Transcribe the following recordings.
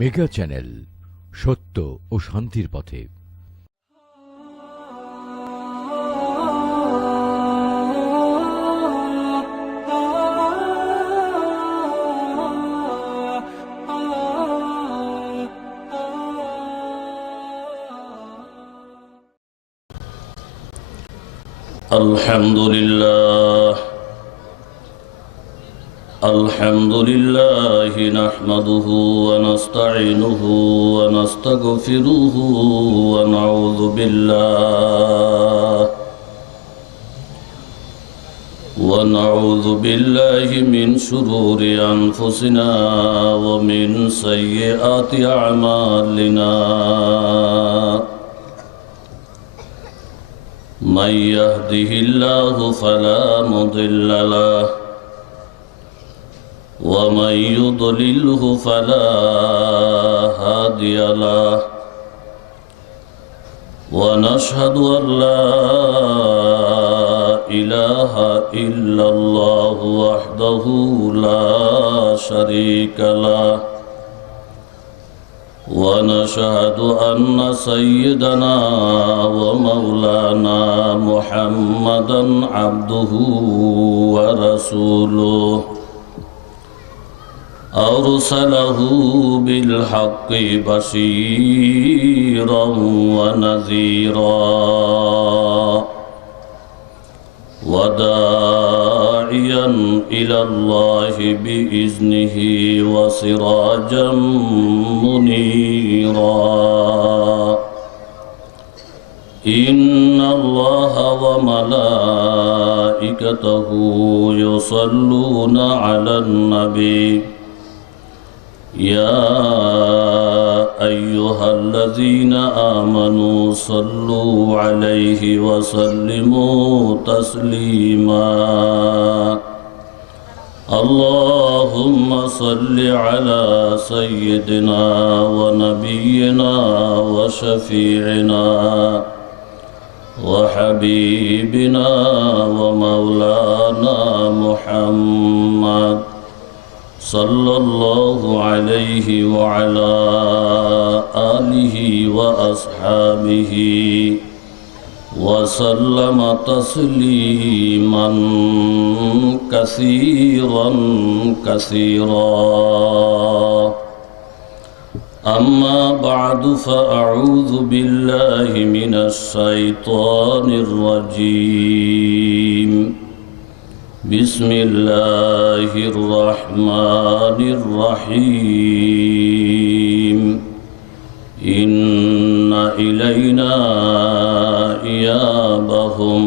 Mega channel, সত্য ও শান্তির পথে। الحمد لله نحمده ونستعينه ونستغفره ونعوذ بالله من شرور أنفسنا ومن سيئات أعمالنا. من يهده الله فلا مضل له ومن يضلله فلا هادي له. ونشهد أن لا إله إلا الله وحده لا شريك له. ونشهد أن سيدنا ومولانا محمدا عبده ورسوله أرسله بالحق بشيرا ونذيرا وداعيا إلى الله بإذنه وسراجا منيرا. إن الله وملائكته يصلون على النبي يا أيها الذين آمنوا صلوا عليه وسلموا تسليما. اللهم صل على سيدنا ونبينا وشفيعنا وحبيبنا ومولانا محمد صلى الله عليه وعلى آله وأصحابه وسلم تسليما كثيرا كثيرا. أما بعد فأعوذ بالله من الشيطان الرجيم. بسم الله الرحمن الرحيم. إن إلينا إيابهم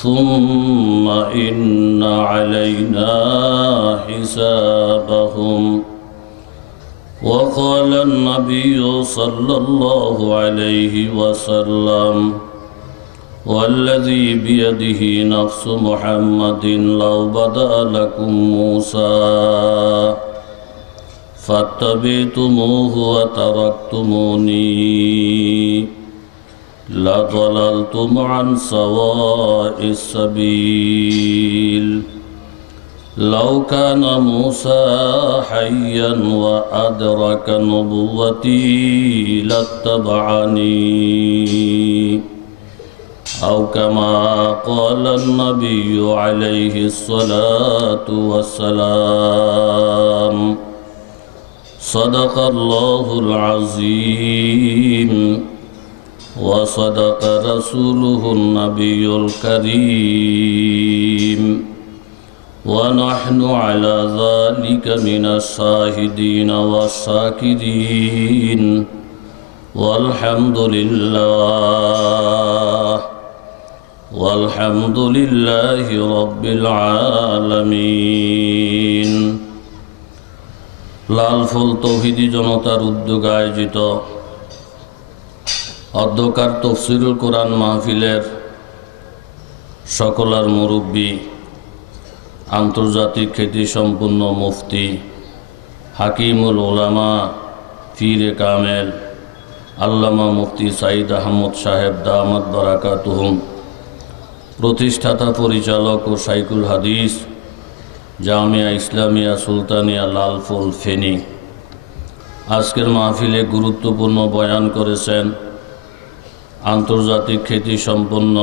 ثم إن علينا حسابهم. وقال النبي صلى الله عليه وسلم والذي بيده نفس محمد لو بدأ لكم موسى فاتبعتموه وتركتموني لضللتم عن سواء السبيل. لو كان موسى حيا وأدرك نبوتي لاتبعني أو كما قال النبي عليه الصلاة والسلام. صدق الله العظيم وصدق رسوله النبي الكريم. ونحن على ذلك من الشاهدين والشاكرين والحمد لله رب العالمين. লালফুল তৌহিদি জনতার উদ্যোগে আয়োজিত অধ্যকার তফসিরুল কোরআন মাহফিলের সকলার মুরব্বী, আন্তর্জাতিক খ্যাতি সম্পন্ন মুফতি, হাকিমুল উলামা, পীরে কামেল আল্লামা মুফতি সাইদ আহমদ সাহেব দামাত বারাকাতুহুম, প্রতিষ্ঠাতা পরিচালক ও শাইখুল হাদিস জামিয়া ইসলামিয়া সুলতানিয়া লালফুল ফেনী, আজকের মাহফিলে গুরুত্বপূর্ণ বয়ান করেছেন আন্তর্জাতিক খ্যাতি সম্পন্ন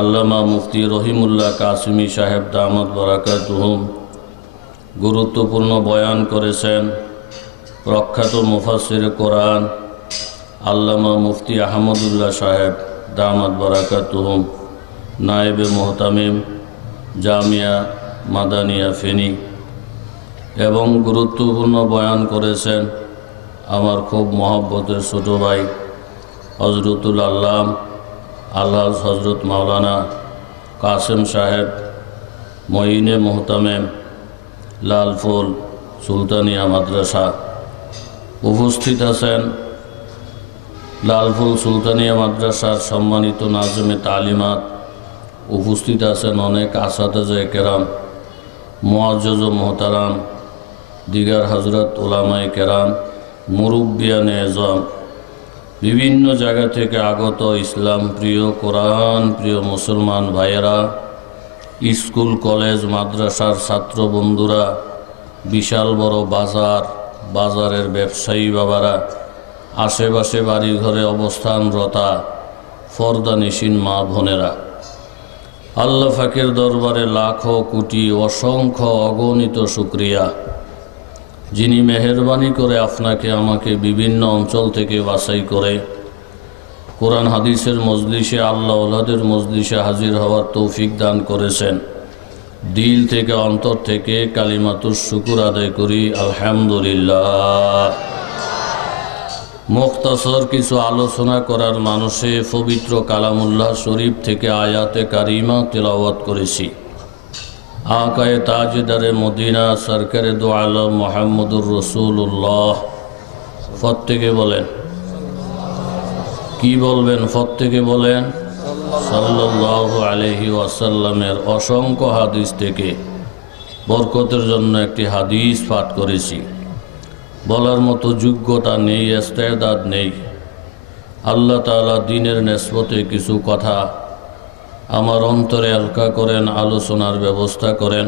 আল্লামা মুফতি রহিমুল্লাহ কাসিমি সাহেব দামাত বারাকাতুহুম। গুরুত্বপূর্ণ বয়ান করেছেন প্রখ্যাত মুফাসসির কোরআন আল্লামা মুফতি আহমদুল্লাহ সাহেব দামাত বারাকাতুহুম, নায়েবে মুহতামিম জামিয়া মাদানিয়া ফেনী। এবং গুরুত্বপূর্ণ বয়ান করেছেন আমার খুব মহব্বতের ছোট ভাই হজরতুল আল্লাম আল্লাহ হজরত মাওলানা কাসেম সাহেব মঈনে মুহতামিম লালফুল সুলতানিয়া মাদ্রাসা। উপস্থিত আছেন লালফুল সুলতানিয়া মাদ্রাসার সম্মানিত নাজমে তালিমাত। উপস্থিত আছেন অনেক আসাতেজে কেরাম, মুআজ্জজ ও মোহতারাম, দিগার হজরত ওলামায়ে কেরাম, মুরব্বিয়ানে এজম, বিভিন্ন জায়গা থেকে আগত ইসলাম প্রিয়, কোরআন প্রিয় মুসলমান ভাইয়েরা, স্কুল কলেজ মাদ্রাসার ছাত্র বন্ধুরা, বিশাল বড় বাজারের ব্যবসায়ী বাবারা, আশেপাশে বাড়িঘরে অবস্থানরতা ফরদানিশিন মা বোনেরা, আল্লাহ ফাকের দরবারে লাখো কোটি অসংখ্য অগণিত শুকরিয়া, যিনি মেহেরবানি করে আপনাকে আমাকে বিভিন্ন অঞ্চল থেকে বাছাই করে কোরআন হাদিসের মজলিসে, আল্লাহ ওলাদের মজলিসে হাজির হওয়ার তৌফিক দান করেছেন। দিল থেকে অন্তর থেকে কালিমাতুর শুকুর আদায় করি আলহামদুলিল্লাহ। মুখতাসর কিছু আলোচনা করার মানুষে পবিত্র কালামুল্লাহ শরীফ থেকে আয়াতে কারিমা তেলাওয়াত করেছি। আকায়ে তাজদারে মদিনা সরকারে দো আলম মোহাম্মদুর রসুল্লাহ, প্রত্যেকে বলেন, কি বলবেন? প্রত্যেকে বলেন সাল্লাল্লাহু আলাইহি ওয়াসাল্লামের অসংখ্য হাদিস থেকে বরকতের জন্য একটি হাদিস পাঠ করেছি। বলার মতো যোগ্যতা নেই, ইস্তেদাদ নেই। আল্লাহ তাআলা দ্বীনের নিসবতে কিছু কথা আমার অন্তরে হালকা করেন, আলোচনার ব্যবস্থা করেন।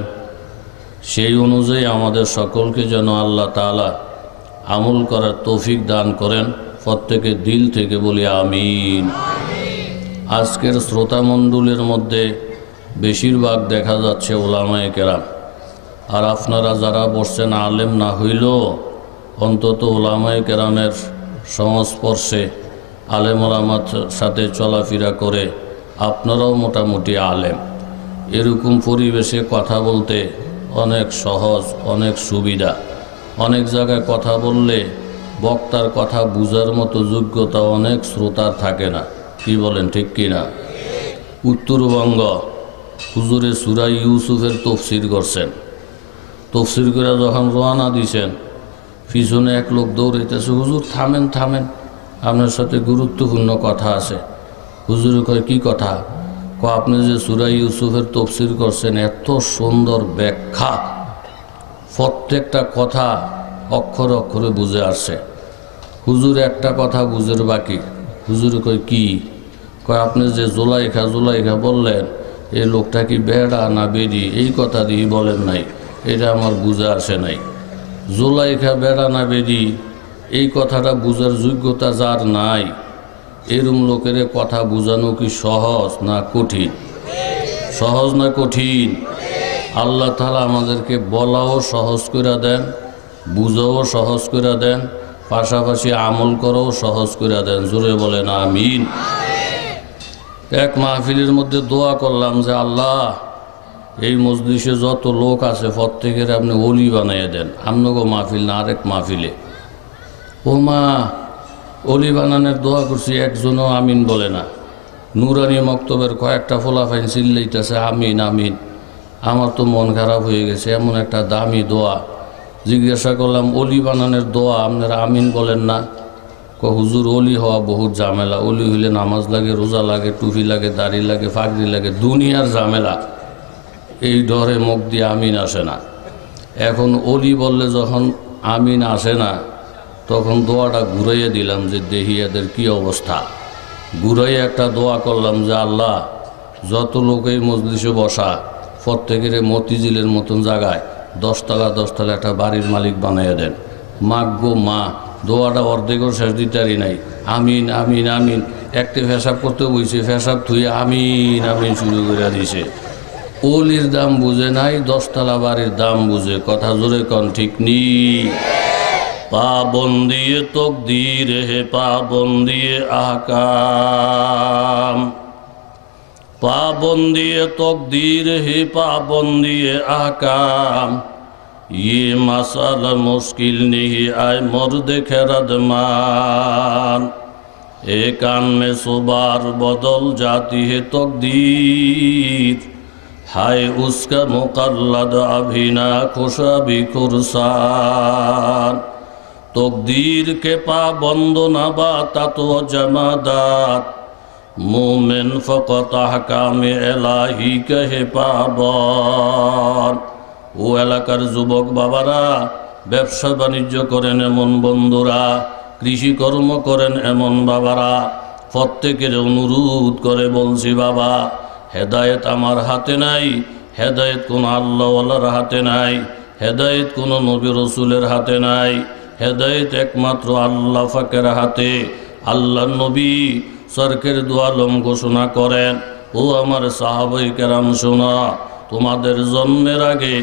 সেই অনুযায়ী আমাদের সকলকে যেন আল্লাহ তাআলা আমল করার তৌফিক দান করেন। প্রত্যেকে দিল থেকে বলি আমিন। আজকের শ্রোতামণ্ডলের মধ্যে বেশিরভাগ দেখা যাচ্ছে ওলামায়ে কেরাম। আর আপনারা যারা বসছেন আলেম না হইলেও অন্তত ওলামায়ে কেরামের সংস্পর্শে আলেম ওলামার সাথে চলাফেরা করে আপনারাও মোটামুটি আলেম। এরকম পরিবেশে কথা বলতে অনেক সহজ, অনেক সুবিধা। অনেক জায়গায় কথা বললে বক্তার কথা বুঝার মতো যোগ্যতা অনেক শ্রোতার থাকে না। কি বলেন, ঠিক কি না? উত্তরবঙ্গ হুজুরে সূরা ইউসুফের তফসির করছেন। তফসির করে যখন রওনা দিছেন, পিছনে এক লোক দৌড়াইতেছে, হুজুর থামেন থামেন, আপনার সাথে গুরুত্বপূর্ণ কথা আছে। হুজুর কয়, কি কথা? আপনি যে সূরা ইউসুফের তফসির করছেন, এত সুন্দর ব্যাখ্যা, প্রত্যেকটা কথা অক্ষরে অক্ষরে বুঝে আসছে। হুজুর একটা কথা বুঝের বাকি। হুজুর কয়, কি? আপনি যে জোলাইখা বললেন, এই লোকটা কি বেড়া না বেড়ি, এই কথা দিয়ে বলেন নাই, এটা আমার বুঝে আসে নাই। জোলাইখা বেড়া না বেড়ি এই কথাটা বুঝার যোগ্যতা যার নাই, এরম লোকের কথা বুঝানো কি সহজ না কঠিন? সহজ না কঠিন? আল্লাহ তাআলা আমাদেরকে বলাও সহজ করে দেন, বুঝাও সহজ করে দেন, পাশাপাশি আমল করাও সহজ করে দেন। জোরে বলেন আমিন। এক মাহফিলের মধ্যে দোয়া করলাম যে আল্লাহ, এই মজলিসে যত লোক আছে প্রত্যেকের আপনি ওলি বানিয়ে দেন। আমনগো মাহফিল না, আরেক মাহফিলে ও মা অলি বানানোর দোয়া করছি, একজনও আমিন বলে না। নুরানি মক্তবের কয়েকটা ফোলাফাইন চিল্লাইতেছে আমিন আমিন। আমার তো মন খারাপ হয়ে গেছে, এমন একটা দামি দোয়া। জিজ্ঞাসা করলাম, অলি বানানোর দোয়া আপনারা আমিন বলেন না? হুজুর, অলি হওয়া বহুত ঝামেলা। অলি হইলে নামাজ লাগে, রোজা লাগে, টুপি লাগে, দাড়ি লাগে, ফাগড়ি লাগে, দুনিয়ার ঝামেলা। এই ডরে মুখ দিয়ে আমিন আসে না। এখন অলি বললে যখন আমিন আসে না, তখন দোয়াটা ঘুরাইয়ে দিলাম যে দেখি এদের কী অবস্থা। ঘুরাইয়ে একটা দোয়া করলাম যে আল্লাহ, যত লোক এই মজলিসে বসা, প্রত্যেকের মতিঝিলের মতন জায়গায় 10 তলা 10 তলা একটা বাড়ির মালিক বানাইয়া দেন। মাগো মা, দোয়াটা অর্ধেকও শেষ দিতারি নাই। আমিন আমিন আমিন, একটি পেশাব করতে বইছে, পেশাব থুয়ে আমিন আমিন শুরু করে দিছে। ওলির দাম বুঝে নাই, 10 তলা বাড়ির দাম বুঝে। কথা জোরে কন, ঠিক নি? পাবন্দিয়ে তকদীর হে পাবন্দিয়ে আহকাম, पाबंदिए तकदीर ही पाबंदिए ahkam, ये मसाला मुश्किल नहीं आए मर्द खैरदमान। एक कान में सुबार बदल जाती है तकदीर, हाय उसका मुकल्लद अभी ना खुशा भी खुरसान। तकदीर के पाबंद ना बाता तो जमादात, मोमिन फ़क़त अहकाम इलाही कहे पाबन। ও এলাকার যুবক বাবারা, ব্যবসা বাণিজ্য করেন এমন বন্ধুরা, কৃষিকর্ম করেন এমন বাবারা, প্রত্যেকের অনুরোধ করে বলছি বাবা, হেদায়েত আমার হাতে নাই, হেদায়েত কোন আল্লাহওয়ালার হাতে নাই, হেদায়েত কোন নবী রসুলের হাতে নাই, হেদায়েত একমাত্র আল্লাহ পাকের হাতে। আল্লাহ নবী সরকার দুয়ালম ঘোষণা করেন, ও আমার সাহাবায়ে কেরাম শোনা, তোমাদের জন্মের আগে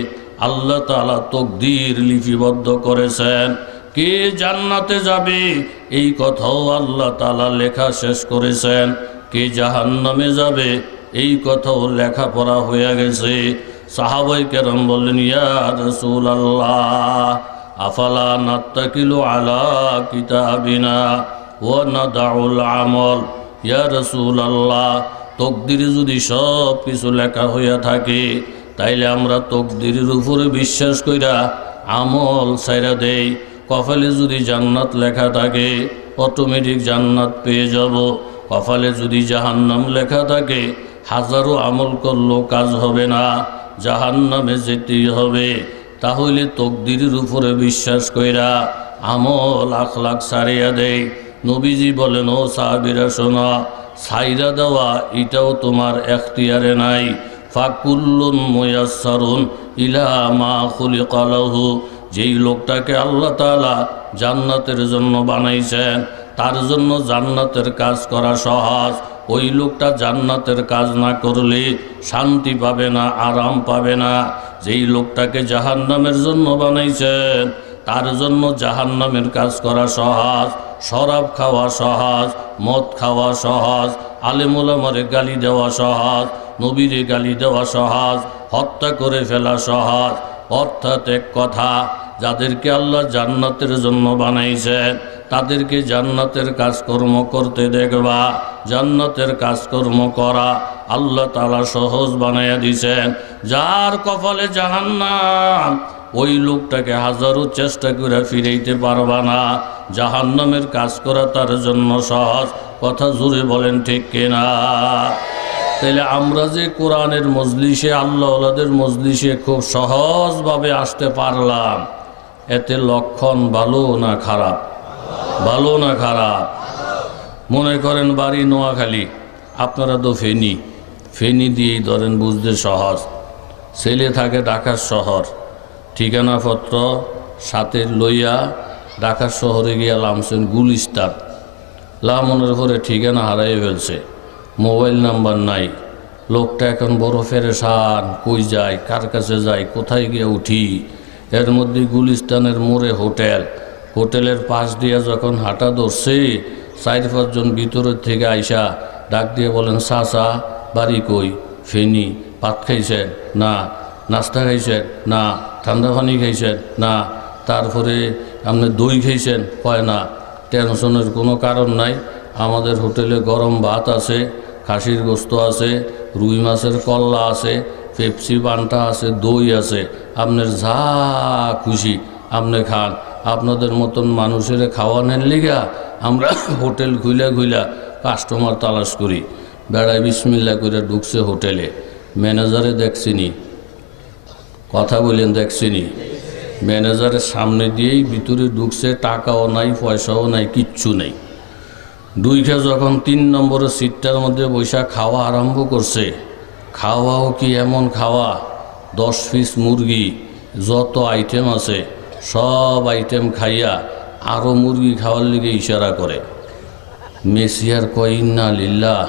আল্লাহ তাআলা তকদীর লিপিবদ্ধ করেছেন। কে জান্নাতে যাবে এই কথাও আল্লাহ তাআলা লেখা শেষ করেছেন, কে জাহান্নামে যাবে এই কথাও লেখাপড়া হয়ে গেছে। সাহাবায়ে কেরাম বললেন, ইয়া রাসূলুল্লাহ আফালা নাত্তাকিলু আলা কিতাবিনা ওয়া নাদাউল আমল। ইয়া রাসূলুল্লাহ, তকদিরে যদি সব কিছু লেখা হইয়া থাকে, তাইলে আমরা তকদিরের উপরে বিশ্বাস কইরা আমল ছাইরা দেই। কপালে যদি জান্নাত লেখা থাকে, অটোমেটিক জান্নাত পেয়ে যাব। কপালে যদি জাহান্নাম লেখা থাকে, হাজারো আমল করলেও কাজ হবে না, জাহান্নামে যেতেই হবে। তাহলে তকদিরের উপরে বিশ্বাস কইরা আমল আখলাক সারিয়া দেই। নবীজি বলেন, ও সাহাবীরা শোনা, ছাইরা দেওয়া এটাও তোমার এখতিয়ারে নাই। ফাকুল্লুন মুয়াসসারুন ইলা মা খুলিকা লাহু, যেই লোকটাকে আল্লাহ তাআলা জান্নাতের জন্য বানাইছেন, তার জন্য জান্নাতের কাজ করা সহজ। ওই লোকটা জান্নাতের কাজ না করলে শান্তি পাবে না, আরাম পাবে না। যেই লোকটাকে জাহান্নামের জন্য বানাইছেন, তার জন্য জাহান্নামের কাজ করা সহজ। শরাব খাওয়া সহজ, মদ খাওয়া সহজ, আলেম ওলামারে গালি দেওয়া সহজ, নবীরে গালি দেওয়া সহজ, হত্যা করে ফেলা সহজ। অর্থাৎ এক কথা, যাদেরকে আল্লাহ জান্নাতের জন্য বানাইছেন, তাদেরকে জান্নাতের কাজকর্ম করতে দেখবা। জান্নাতের কাজকর্ম করা আল্লাহ তাআলা সহজ বানাইয়া দিয়েছেন। যার কপালে জাহান্নাম, ওই লোকটাকে হাজারো চেষ্টা করে ফিরাইতে পারবা না। জাহান্নামের কাজ করা তার জন্য সহজ। কথা জোরে বলেন, ঠিক কিনা? তাইলে আমরা যে কোরআনের মজলিসে, আল্লাহওয়ালাদের মজলিসে খুব সহজভাবে আসতে পারলাম, এতে লক্ষণ ভালো না খারাপ? ভালো না খারাপ? মনে করেন বাড়ি নোয়াখালী, আপনারা তো ফেনী দিয়েই ধরেন, বুঝতে সহজ। ছেলে থাকে ঢাকার শহর, ঠিকানাপত্র সাথে লইয়া ঢাকার শহরে গিয়া নামছেন গুলিস্তান। লামনের পরে ঠিকানা হারাই ফেলছে, মোবাইল নাম্বার নাই। লোকটা এখন বড় পেরেশান, কই যায়, কার কাছে যায়, কোথায় গিয়ে উঠি। এর মধ্যে গুলিস্তানের মোড়ে হোটেল, হোটেলের পাশ দিয়ে যখন হাঁটা ধরছে, 4-5 জন ভিতরের থেকে আইসা ডাক দিয়ে বলেন, চাচা বাড়ি কই? ফেনী। ভাত খাইছেন? না। নাস্তা খাইছেন? না। ঠান্ডা পানি খাইছেন? না। তারপরে আপনি দই খাইছেন? কয় না। টেনশনের কোনো কারণ নাই, আমাদের হোটেলে গরম ভাত আছে, খাসির গোস্ত আছে, রুই মাছের কল্লা আছে, পেপসি পান্তা আছে, দই আছে, আপনার যা খুশি আপনি খান। আপনাদের মতন মানুষের খাওয়ানোর লিগা আমরা হোটেল খুইলা কাস্টমার তালাশ করি। বেড়ায় বিসমিল্লা করে ঢুকছে হোটেলে, ম্যানেজারে দেখছিনি, কথা বলেন দেখছিনি, ম্যানেজারের সামনে দিয়েই ভিতরে ঢুকছে, টাকাও নাই, পয়সাও নাই, কিচ্ছু নেই। ঢুইখা যখন 3 নম্বরের সিটটার মধ্যে বৈশা খাওয়া আরম্ভ করছে, খাওয়াও কি এমন খাওয়া, 10 পিস মুরগি, যত আইটেম আছে সব আইটেম খাইয়া আরও মুরগি খাওয়ার লিগে ইশারা করে। মেসিয়ার কয় ইন্না লিল্লাহ,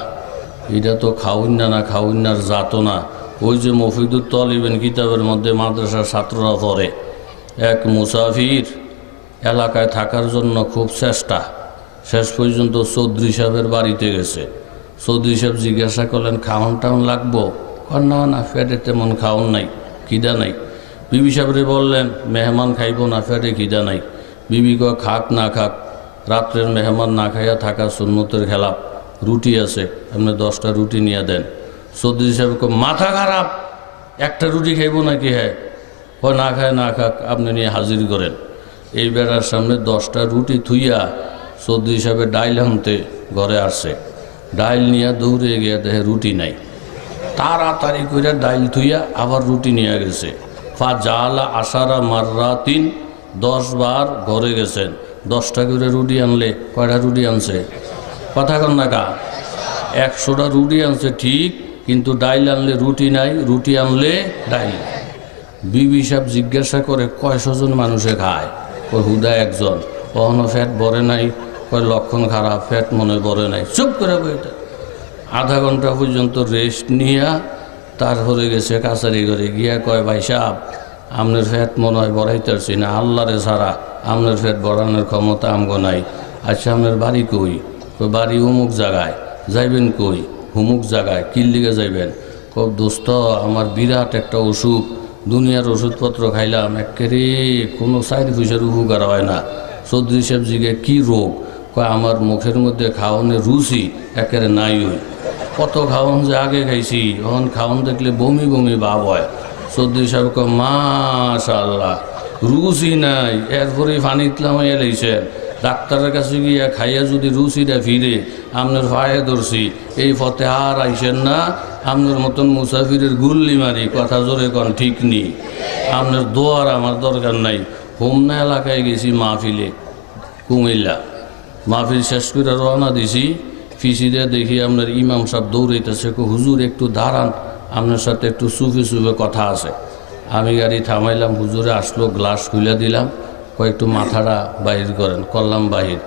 এটা তো খাউন্না খাউন্নার জাতো না। ওই যে মফিদুল তলিবেন কিতাবের মধ্যে মাদ্রাসার ছাত্ররা পড়ে, এক মুসাফির এলাকায় থাকার জন্য খুব চেষ্টা, শেষ পর্যন্ত চৌধুরী সাহেবের বাড়িতে গেছে। চৌধুরী সাহেব জিজ্ঞাসা করলেন খাওয়ান টাউন লাগবো? না না, ফ্যাটে তেমন খাওয়ান নাই, খিদা নাই। বিবি সাহেবরে বললেন মেহমান খাইব না, ফ্যাটে খিদা নাই। বিবি কয় খাক না খাক, রাত্রের মেহমান না খাইয়া থাকা সুন্নতের খেলাপ, রুটি আছে আপনি 10টা রুটি নিয়ে দেন। চৌধুরী সাহেব কয় মাথা খারাপ, একটা রুটি খাইব নাকি? হ্যাঁ। কয় না খায় না খাক, আপনি নিয়ে হাজির করেন। এই বেড়ার সামনে 10টা রুটি থুইয়া চৌধুরী সাহেবের ডাইল আনতে ঘরে আসছে। ডাইল নিয়ে দৌড়ে গিয়ে দেখে রুটি নাই। তাড়াতাড়ি করে ডাইল থুইয়া আবার রুটি নিয়ে গেছে। ফা জালা আশারা মাররাতিন, 10 বার ঘরে গেছেন। 10টা করে রুটি আনলে কয়টা রুটি আনছে? কথা কন না কা? 100টা রুটি আনছে ঠিক, কিন্তু ডাইল আনলে রুটি নাই, রুটি আনলে ডাইল। বিবি সাহেব জিজ্ঞাসা করে কয়শজন মানুষে খায়? কয় হুদা একজন। কখনো ফ্যাট ভরে নাই? কয় লক্ষণ খারাপ, ফ্যাট মনে ভরে নাই। চুপ করে বইটা। আধা ঘন্টা পর্যন্ত রেস্ট নিয়া তারপরে গেছে কাছারি ঘরে গিয়া কয় ভাই সাহেব আপনার ফ্যাট মনে হয় বড়াইতেছি না, আল্লাহরে ছাড়া আপনার ফ্যাট বড়ানোর ক্ষমতা আমগো নাই। আচ্ছা আপনার বাড়ি কই? কই বাড়ি অমুক জায়গায়। যাইবেন কই? হুমুক জায়গায়। কিল লিগে যাইবেন? কব দোস্ত আমার বিরাট একটা অসুখ, দুনিয়ার ওষুধপত্র খাইলাম, একেবারে কোনো সাইড পয়সার উপকার হয় না। চৌধুরী সাহেব জিগে কী রোগ? কয় আমার মুখের মধ্যে খাওয়ানোর রুচি একেবারে নাই। ওই কত খাওয়ান যে আগে খাইছি, এখন খাওয়ান দেখলে বমি বমি ভাব হয়। চৌধুরী সাহেব কয় মাশাআল্লাহ, রুচি নাই, এরপরে পানি ইতলাম হয়ে লাইছেন। ডাক্তারের কাছে গিয়া খাইয়া যদি রুচিটা ফিরে আপনার পায়ে ধরছি, এই পথে আর আইসেন না। আপনার মতন মুসাফিরের গুল্লি মারি, কথা জোরে কন ঠিক নেই। আপনার দোয়ার আমার দরকার নাই। হোমনা এলাকায় গেছি মাহফিলে, কুমিল্লা। মাহফিল শেষ করে রওনা দিছি, ফিসিরে দেখি আপনার ইমাম সাহেব দৌড়াইতেছে। হুজুর একটু দাঁড়ান, আপনার সাথে একটু চুপে চুপে কথা আছে। আমি গাড়ি থামাইলাম, হুজুরে আসলো, গ্লাস খুলে দিলাম। কয়েকটু মাথাটা বাহির করেন, করলাম বাহির।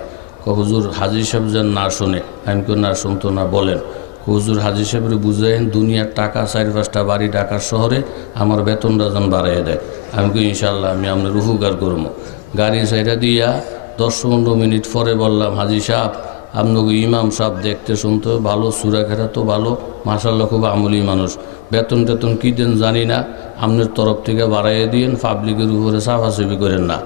হুজুর হাজি সাহেব যেন না শোনে। আমি কেউ না শুনতো না, বলেন। হুজুর হাজি সাহেবের বুঝাইন দুনিয়ার টাকা 4-5টা বাড়ি ঢাকার শহরে, আমার বেতনটা যেন বাড়াইয়া দেয়। আমি কেউ ইনশাল্লাহ আমি আপনার উপকার করবো। গাড়ি সাইডা দিয়া 10-15 মিনিট পরে বললাম হাজি সাহেব আপনাকে ইমাম সাহেব দেখতে শুনতে ভালো, সুরা খেরা তো ভালো, মাশাআল্লাহ খুব আমলি মানুষ। বেতন টেতন কী দেন জানি না, আপনার তরফ থেকে বাড়াইয়ে দিন, পাবলিকের উপরে সাফাসাফি করেন না।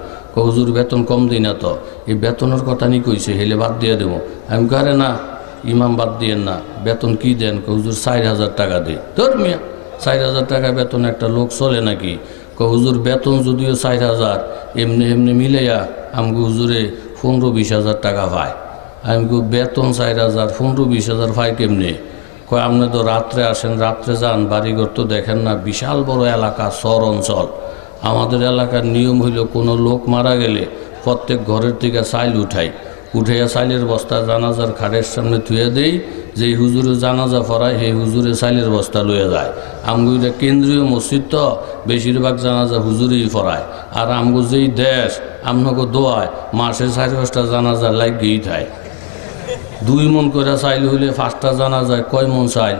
হুজুর বেতন কম দিই না তো, এই বেতনের কথা নি কইছে, হেলে বাদ দিয়ে দেবো। আমি কারে না ইমাম বাদ দিয়েন না, বেতন কি দেন? হুজুর 4,000 টাকা দিই। তোর মিয়া 4,000 টাকা বেতন একটা লোক চলে নাকি? হুজুর বেতন যদিও 4,000, এমনি এমনি মিলাইয়া আমাকে হুজুরে 15-20 হাজার টাকা পায়। আমি কো বেতন 4,000, 15-20 হাজার পাই কেমনে? কয় আপনি তো রাত্রে আসেন, রাত্রে যান, বাড়িঘর তো দেখেন না, বিশাল বড় এলাকা, শহর অঞ্চল। আমাদের এলাকার নিয়ম হইল কোনো লোক মারা গেলে প্রত্যেক ঘরের থেকে চাইল উঠাইয়া চাইলের বস্তা জানাজার খাটের সামনে থুয়ে দেই। যেই হুজুরে জানাজা ফরায় সেই হুজুরে চাইলের বস্তা লইয়া যায়। আমগো এটা কেন্দ্রীয় মসজিদ তো, বেশিরভাগ জানাজা হুজুরেই ফরায়। আর আমগো যেই দেশ, আমনগো দোয়ায় মাসে 4-5টা জানাজা লাগেই থাকে। 2 মন করে চাইল হইলে 5টা জানাজায় কয় মন চাইল?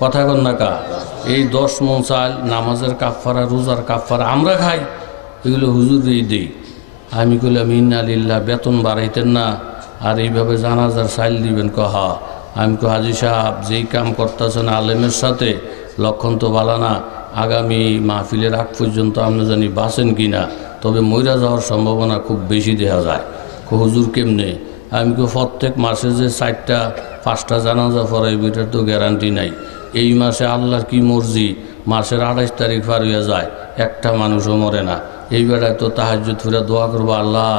কথা কন না কা? এই 10 মন চাইল নামাজের কাফারা, রোজার কাফারা আমরা খাই, এগুলো হুজুরেই দেই। আমি কইলাম ইন্না লিল্লাহ, বেতন বাড়াইতেন না আর এইভাবে জানাজার চাইল দিবেন? কহা। আমি কো হাজি সাহেব যেই কাম করতেছেন আলেমের সাথে, লক্ষণ তো বালা না। আগামী মাহফিলের আগ পর্যন্ত আপনি জানি বাঁচেন কি না, তবে মইরা যাওয়ার সম্ভাবনা খুব বেশি দেখা যায়। হুজুর কেমনে? আমি কো প্রত্যেক মাসে যে 4টা-5টা জানাজা পড়াই, এটার তো গ্যারান্টি নাই। এই মাসে আল্লাহর কি মর্জি, মাসের 28 তারিখ পার হইয়া যায়, একটা মানুষও মরে না। এই বেড়ায় তো তাহাজ্জুদ ফিরে দোয়া করবো, আল্লাহ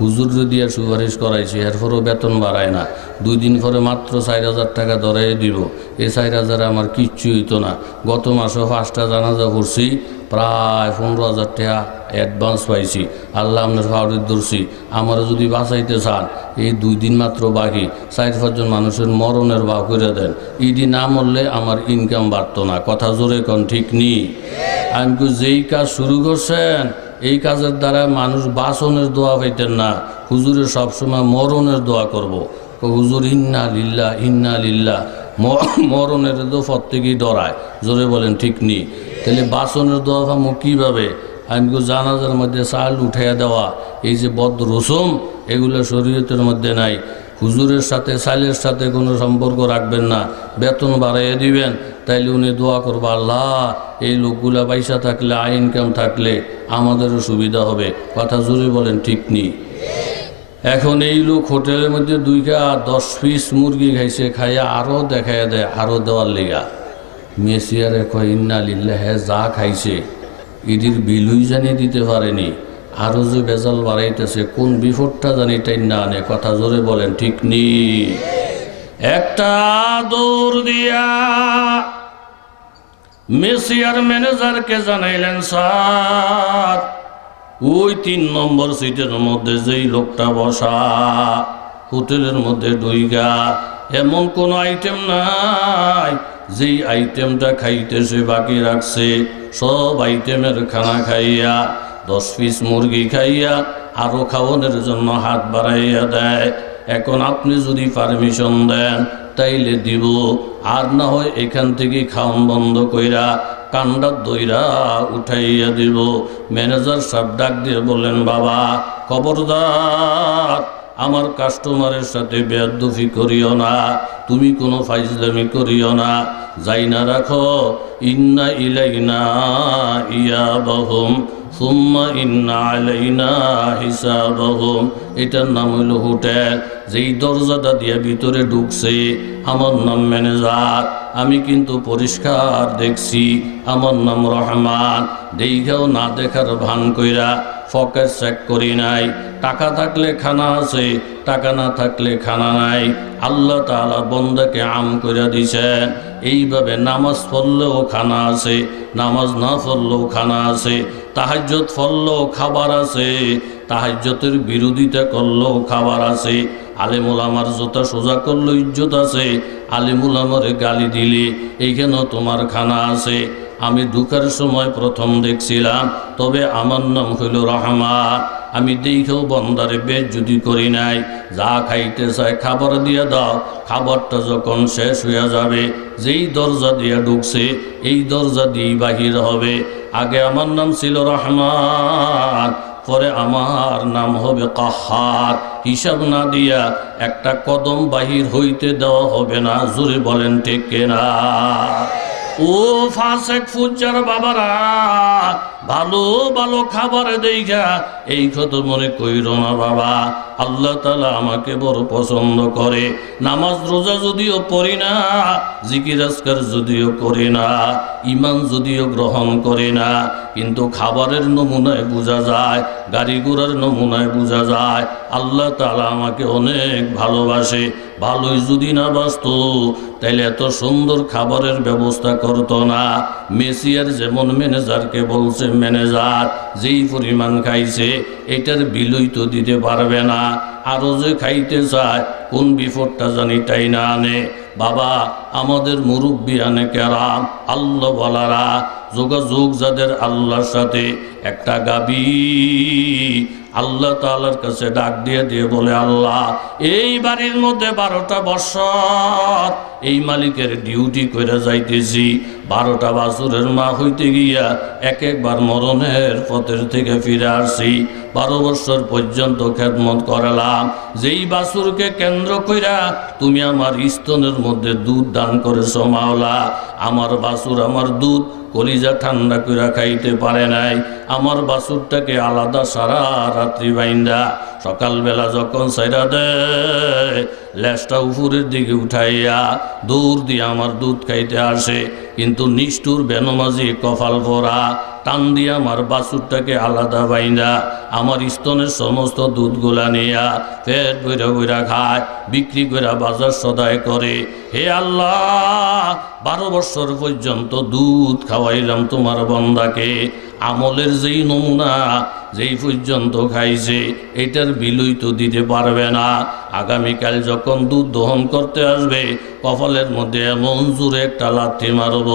হুজুর যদি আর সুপারিশ করাইছি, এরপরও বেতন বাড়ায় না। 2 দিন পরে মাত্র 4,000 টাকা ধরাই দিব। এই 4,000 আমার কিচ্ছু হইতো না। গত মাসেও 5টা জানাজা করছি, প্রায় 15,000 টাকা অ্যাডভান্স পাইছি। আল্লাহ আপনার ফাউরির ধরছি, আমারও যদি বাঁচাইতে চান, এই 2 দিন মাত্র বাকি, 4-5 জন মানুষের মরণের ভাব করে দেন। ইডি না মরলে আমার ইনকাম বাড়তো না। কথা জোরে কন ঠিক নি? আমি যেই কাজ শুরু করছেন এই কাজের দ্বারা মানুষ বাসনের দোয়া পাইতেন না। হুজুরে সবসময় মরণের দোয়া করব। হুজুর ইন্না লিল্লাহ ইন্না লিল্লাহ, মরণের দোয়া প্রত্যেকেই ডরায়। জোরে বলেন ঠিক নেই? তাহলে বাসনের দোয়া পাবো কীভাবে? আমি জানাজার মধ্যে চাল উঠাইয়া দেওয়া, এই যে বদ রসুম, এগুলো শরীয়তের মধ্যে নাই। হুজুরের সাথে চালের সাথে কোনো সম্পর্ক রাখবেন না, বেতন বাড়াইয়া দিবেন, তাইলে উনি দোয়া করবো, আল্লাহ এই লোকগুলা পয়সা থাকলে, আয় ইনকাম থাকলে আমাদেরও সুবিধা হবে। কথা জোরে বলেন ঠিক নেই? এখন এই লোক হোটেলের মধ্যে 10 পিস মুরগি খাইছে, খাইয়া আরও দেখাইয়া দেয়, আরও দেওয়ার লেগা। মেসিয়ারে কয় ইন্না লিল্লাহ, হ্যাঁ যা খাইছে ইডির বিলুই জানিয়ে দিতে পারেনি, আরও যে বেজাল বাড়াইতেছে, কোন বিপদটা জানি তাই না আনে। কথা জোরে বলেন ঠিক নি? একটা দৌড় দিয়া মেসিয়ার ম্যানেজারকে জানাইলেন, স্যার ওই 3 নম্বর সিটের মধ্যে যেই লোকটা বসা, হোটেলের মধ্যে ডুইগা এমন কোন আইটেম নাই যেই আইটেমটা খাইতেছে বাকি রাখছে। সব আইটেমের খানা খাইয়া 10 পিস মুরগি খাইয়া আরো খাওয়ানোর জন্য হাত বাড়াইয়া দেয়। এখন আপনি যদি পারমিশন দেন তাইলে দিব, আর না হয় এখান থেকে খাওয়ান বন্ধ কইরা কান্ডার দইরা উঠাইয়া দিব। ম্যানেজার সাহেব ডাক দিয়ে বললেন, বাবা খবরদার আমার কাস্টমারের সাথে বেয়াদবি করিও না, তুমি কোনো ফাইজলামি করিও না, যাই না রাখো ইন্না ইলাইনা ইয়াবাহুম সুম্মা ইন্না আলাইনা হিসাবাহুম। এটার নাম হইল হোটেল। যেই দরজাটা দিয়ে ভিতরে ঢুকছে, আমার নাম ম্যানেজার, আমি কিন্তু পরিষ্কার দেখছি, আমার নাম রহমান। দেখাও না দেখার ভান কইরা ফকেট চেক করি নাই। টাকা থাকলে খানা আছে, টাকা না থাকলে খানা নাই। আল্লাহ তাআলা বন্দাকে আম কইরা দিছেন। এইভাবে নামাজ পড়লেও খানা আছে, নামাজ না পড়লেও খানা আছে, তাহাজ্জুদ পড়লেও খাবার আছে, তাহাজ্জুদের বিরোধিতা করলেও খাবার আছে, আলেমুল আমার জোতা সোজা করলেও ইজ্জত আছে, আলেমুল আমারে গালি দিলে এইখানেও তোমার খানা আছে। আমি ঢুকার সময় প্রথম দেখছিলাম, তবে আমার নাম হইল রহমান। আমি দেখেও বন্দারে বেজ্জতি করি নাই। যা খাইতে চায় খাবার দিয়ে দাও, খাবারটা যখন শেষ হইয়া যাবে, যেই দরজা দিয়ে ঢুকছে এই দরজা দিয়েই বাহির হবে। আগে আমার নাম ছিল রহমান, পরে আমার নাম হবে কাহার। হিসাব না দিয়া একটা কদম বাহির হইতে দেওয়া হবে না। জোরে বলেন ঠিক কিনা? ও ফাসেক ফুজ্জার বাবারা, ভালো ভালো খাবার দেইখা এই কথা মনে কইরো না বাবা। আল্লাহ তাআলা আমাকে বড় পছন্দ করে। নামাজ রোজা যদিও পড়ি না, জিকির আজকার যদিও করি না, ঈমান যদিও গ্রহণ করি না, কিন্তু খাবারের নমুনায় বোঝা যায়, গাড়ি ঘোড়ার নমুনায় বোঝা যায় আল্লাহ তাআলা আমাকে অনেক ভালোবাসে। ভালোই যদি না বাসতো তাইলে এত সুন্দর খাবারের ব্যবস্থা করতো না। মেসিয়ার যেমন ম্যানেজারকে বলছে, ম্যানেজার যেই পরিমাণ খাইছে এটার বিলই তো দিতে পারবে না, আরো যে খাইতে চায় কোন বিপদটা জানি তাই না আনে। বাবা আমাদের মুরব্বী আনে কেরাম, আল্লাহ বলারা, যোগাযোগ যাদের আল্লাহর সাথে, একটা গাবি আল্লাহ তাআলার কাছে ডাক দিয়ে দিয়ে বলে, আল্লাহ এই বাড়ির মধ্যে 12টা বছর এই মালিকের ডিউটি করে যাইতেছি, 12টা বাছুরের মা হইতে গিয়া একবার মরণের পথের থেকে ফিরে আসছি। 12 বছর পর্যন্ত খেদমত করালাম। যেই বাছুরকে কেন্দ্র কইরা তুমি আমার স্তনের মধ্যে দুধ দান করেছো মাওলা, আমার বাছুর আমার দুধ কলিজা ঠান্ডা কইরা খাইতে পারে নাই। আমার বাছুরটাকে আলাদা সারা রাত্রি বাইন্দা সকালবেলা যখন সাইরা দেয়, লেজটা উপরের দিকে উঠাইয়া দৌড় দিয়ে আমার দুধ খাইতে আসে। কিন্তু নিষ্ঠুর বেনমাজি কপাল ভরা টান দিয়ে আমার বাছুরটাকে আলাদা বাইন্দা আমার স্তনের সমস্ত দুধগুলা নিয়া পেট বইরা বইরা খায়, বিক্রি করে বাজার সদাই করে। হে আল্লাহ, 12 বছর পর্যন্ত দুধ খাওয়াইলাম তোমার বন্দাকে। আমলের যেই নমুনা, যেই পর্যন্ত খাইছে এটার বিলই তো দিতে পারবে না। আগামীকাল যখন দুধ দহন করতে আসবে কপালের মধ্যে এমন জোরে একটা লাথি মারব,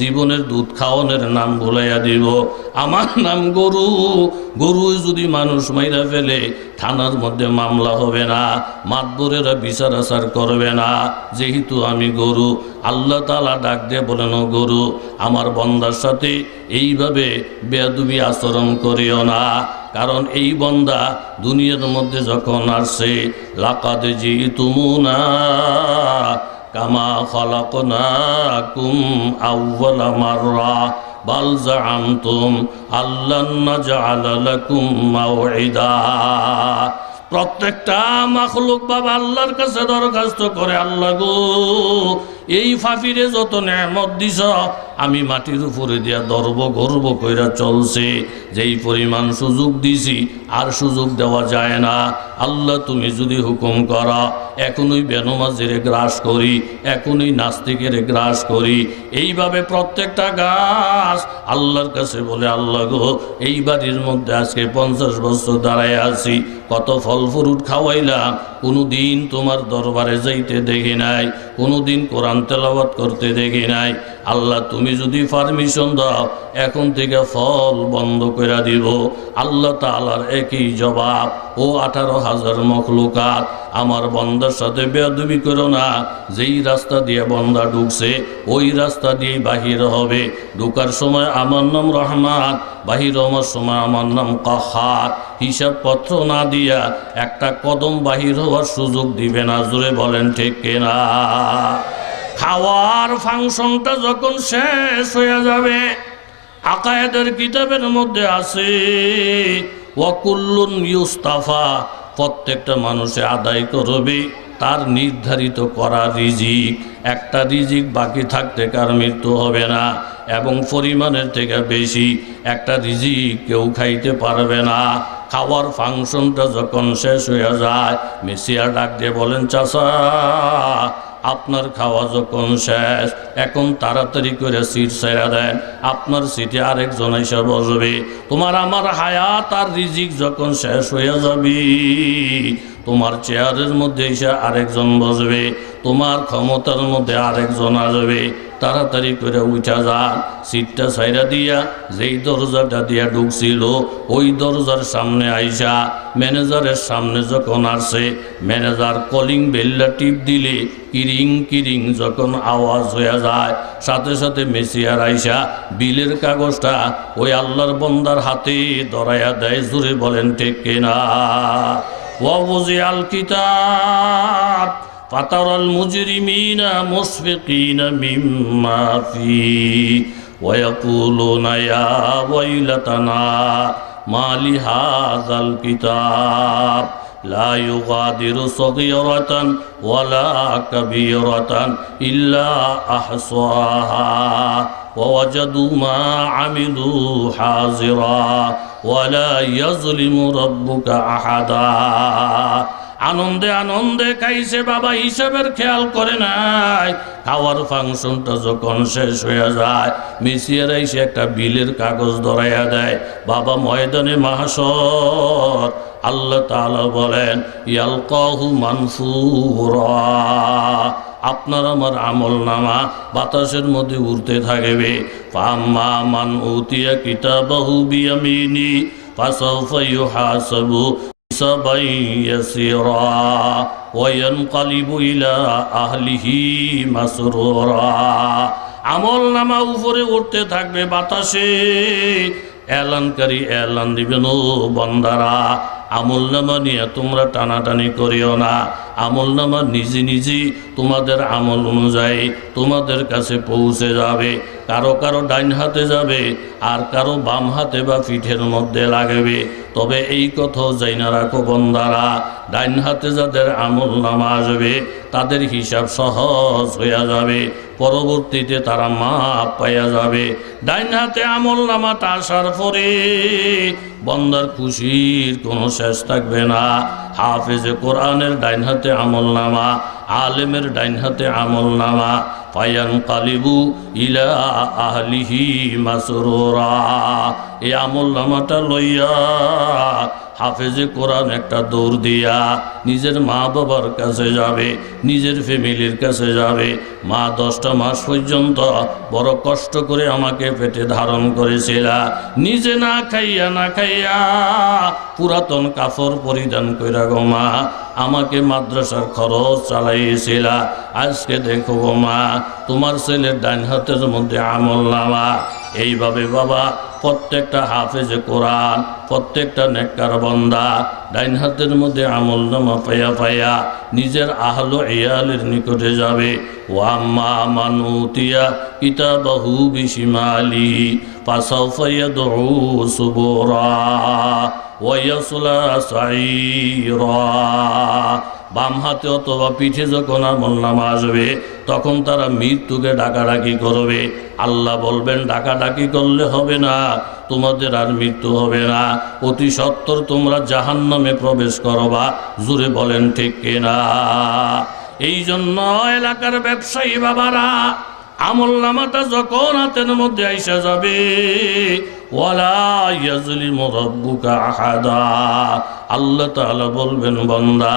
জীবনের দুধ খাওয়ানোর নাম ভুলাইয়া দিব। আমার নাম গরু। গরু যদি মানুষ মাইরা ফেলে থানার মধ্যে মামলা হবে না, মাতবরেরা বিচার আচার করবে না, যেহেতু আমি গরু। আল্লাহ তাআলা ডাক দিয়ে বলেন, ও গরু, আমার বন্দার সাথে এইভাবে বেয়াদবি আচরণ করিও না। কারণ এই বন্দা দুনিয়ার মধ্যে যখন আসছে, লাকাদ জিতুমুনা কামা খালাকনাকুম আউওয়ালা মাররা বাল জাআমতুম আল্লান নাজআলা লাকুম মাওঈদা। প্রত্যেকটা মাখলুক বাবা আল্লাহর কাছে দরখাস্ত করে, আল্লাহ গো, এই ফাফিরে যত নেয়ামত দিছ আমি মাটির উপরে দিয়া গর্ব কইরা চলছে, যেই পরিমাণ সুযোগ দিছি আর সুযোগ দেওয়া যায় না। আল্লাহ তুমি যদি হুকুম করা এখনই বেনমাজের গ্রাস করি, এখনই নাস্তিকের গ্রাস করি। এইভাবে প্রত্যেকটা গাছ আল্লাহর কাছে বলে, আল্লাহ গো, এই বাড়ির মধ্যে আজকে 50 বছর দাঁড়ায় আছি, কত ফল ফ্রুট খাওয়াইলাম, কোনোদিন তোমার দরবারে যাইতে দেখি নাই, কোনোদিন কোরআন তেলাওয়াত করতে দেখি নাই। আল্লাহ তুমি যদি পারমিশন দাও এখন থেকে ফল বন্ধ করে দিব। আল্লাহ তাআলার একই জবাব, ও 18,000 মখলুকাত, আমার বন্দার সাথে বেয়াদবি করো না। যেই রাস্তা দিয়ে বন্দা ঢুকছে ওই রাস্তা দিয়েই বাহির হবে। ঢুকার সময় আমার নাম রহমান, বাহির হওয়ার সময় আমার নাম কাহার। হিসাবপত্র না দিয়া একটা কদম বাহির হওয়ার সুযোগ দিবে না। জোরে বলেন ঠিক কিনা? খাওয়ার ফাংশনটা যখন শেষ হয়ে যাবে, আকায়েদের কিতাবের মধ্যে আছে ওয়াকুল্লুন ইউস্তাফা, প্রত্যেকটা মানুষে আদায় করবে তার নির্ধারিত করা রিজিক। একটা রিজিক বাকি থাকতে কার মৃত্যু হবে না, এবং পরিমাণের থেকে বেশি একটা রিজিক কেউ খাইতে পারবে না। খাওয়ার ফাংশনটা যখন শেষ হয়ে যায়, মেসিয়া ডাক দিয়ে বলেন, চাচা আপনার খাওয়া যখন শেষ, এখন তাড়াতাড়ি করে সিট ছেড়ে দেন, আপনার সিটে আরেকজন এসে বসবে। তোমার আমার হায়াত আর রিজিক যখন শেষ হয়ে যাবে, তোমার চেয়ারের মধ্যে এসে আরেকজন বসবে, তোমার ক্ষমতার মধ্যে আরেকজন আসবে। তাড়াতাড়ি করে উঠা যান, সিটটা ছাইরা দিয়া যেই দরজাটা দিয়া ঢুকছিল ওই দরজার সামনে আইসা ম্যানেজারের সামনে যখন আসছে, ম্যানেজার কলিং বেলটা টিপ দিলে কিরিং কিরিং যখন আওয়াজ হয়ে যায়, সাথে সাথে মেসিয়ার আইসা বিলের কাগজটা ওই আল্লাহর বন্দার হাতে ধরাইয়া দেয়। জুড়ে বলেন ঠিক কিনা? ওয়াউযিআল কিতাব ফাতারাল মুজরিমিনা মুশফিকিনা মিম্মা ফীহি ওয়া ইয়াকুলুনা ইয়া ওয়াইলাতানা মা লিহাযাল কিতাব লা ইউগাদিরু সগীরাতান ওয়ালা কাবীরাতান ইল্লা আহসাহা ওয়া ওয়াজাদু মা আমিলু হাযিরা ওয়ালা ইয়াযলিমু রাব্বুকা আহাদা। আনন্দে আনন্দে খাইছে বাবা, হিসাবের খেয়াল করে নাই। খাওয়ার ফাংশনটা যখন শেষ হয়ে যায়, মিসিয়ার এসে একটা বিলের কাগজ ধরাইয়া দেয়। বাবা ময়দানে মাহশর আল্লাহ তাআলা বলেন, ইয়ালকাহু মানসুরা, আপনার আমার আমল নামা বাতাসের মধ্যে উড়তে থাকবে। ফাম্মা মান উতিয়া কিতাবাহু বিয়ামিনি ফাসাউফা ইউহাসাবু হিসাবান ইয়াসিরা ওয়া ইয়ানকালিবু ইলা আহলিহি মাসরুরা। আমল নামা উপরে উঠতে থাকবে বাতাসে। এলানকারী এলান দিবেন, ও বান্দারা আমল নামা নিয়ে তোমরা টানাটানি করিও না। আমল নামা নিজে নিজেই তোমাদের আমল অনুযায়ী তোমাদের কাছে পৌঁছে যাবে। কারো কারো ডাইন হাতে যাবে, আর কারো বাম হাতে বা পিঠের মধ্যে লাগবে। তবে এই কথাও জাইনা রাখো বন্দারা, ডাইন হাতে যাদের আমল নামা আসবে তাদের হিসাব সহজ হইয়া যাবে, পরবর্তীতে তারা মাপ পাইয়া যাবে। ডাইন হাতে আমল নামাটা আসার পরে বন্দার খুশির কোনো শেষ থাকবে না। হাফেজে কোরআনের ডাইন হাতে আমল নামা, আলেমের ডাইন হাতে আমল নামা, ফায়ানকালিবু ইলা আহলিহি মাসরুরা। এই আমলনামাটা লইয়া হাফেজে কোরআন একটা দৌড় দিয়া নিজের মা বাবার কাছে যাবে, নিজের ফ্যামিলির কাছে যাবে। মা 10টা মাস পর্যন্ত বড় কষ্ট করে আমাকে পেটে ধারণ করেছিলা, নিজে না খাইয়া পুরাতন কাপড় পরিধান কইরা গো মা আমাকে মাদ্রাসার খরচ চালাইয়েছিলা। আজকে দেখো গো মা তোমার ছেলের ডান হাতের মধ্যে আমলনামা। এইভাবে বাবা প্রত্যেকটা হাফেজে কোরআন, প্রত্যেকটা নেককার বান্দা ডাইন হাতের মধ্যে আমলনামা পাইয়া পাইয়া নিজের আহলো ইয়ালের নিকটে যাবে। ওয়াম্মা মানুতিয়া কিতাবাহু বিশিমালিহি ফাসাউফা ইয়াদউ সুবুরা ওয়া ইয়াসলা সাইরা। বাম হাতে অথবা পিঠে যখন আমলনামা আসবে তখন তারা মৃত্যুকে ডাকাডাকি করবে। আল্লাহ বলবেন ডাকাডাকি করলে হবে না, তোমাদের আর মৃত্যু হবে না, অতি সত্বর তোমরা জাহান্নামে প্রবেশ করবা। জুড়ে বলেন ঠিক কিনা? এই জন্য এলাকার ব্যবসায়ী বাবারা আমলনামাটা যখন হাতের মধ্যে আইসা যাবে, ওয়ালা ইয়াজলিমু রাব্বুকা আহাদা, আল্লাহ তাআলা বলবেন বান্দা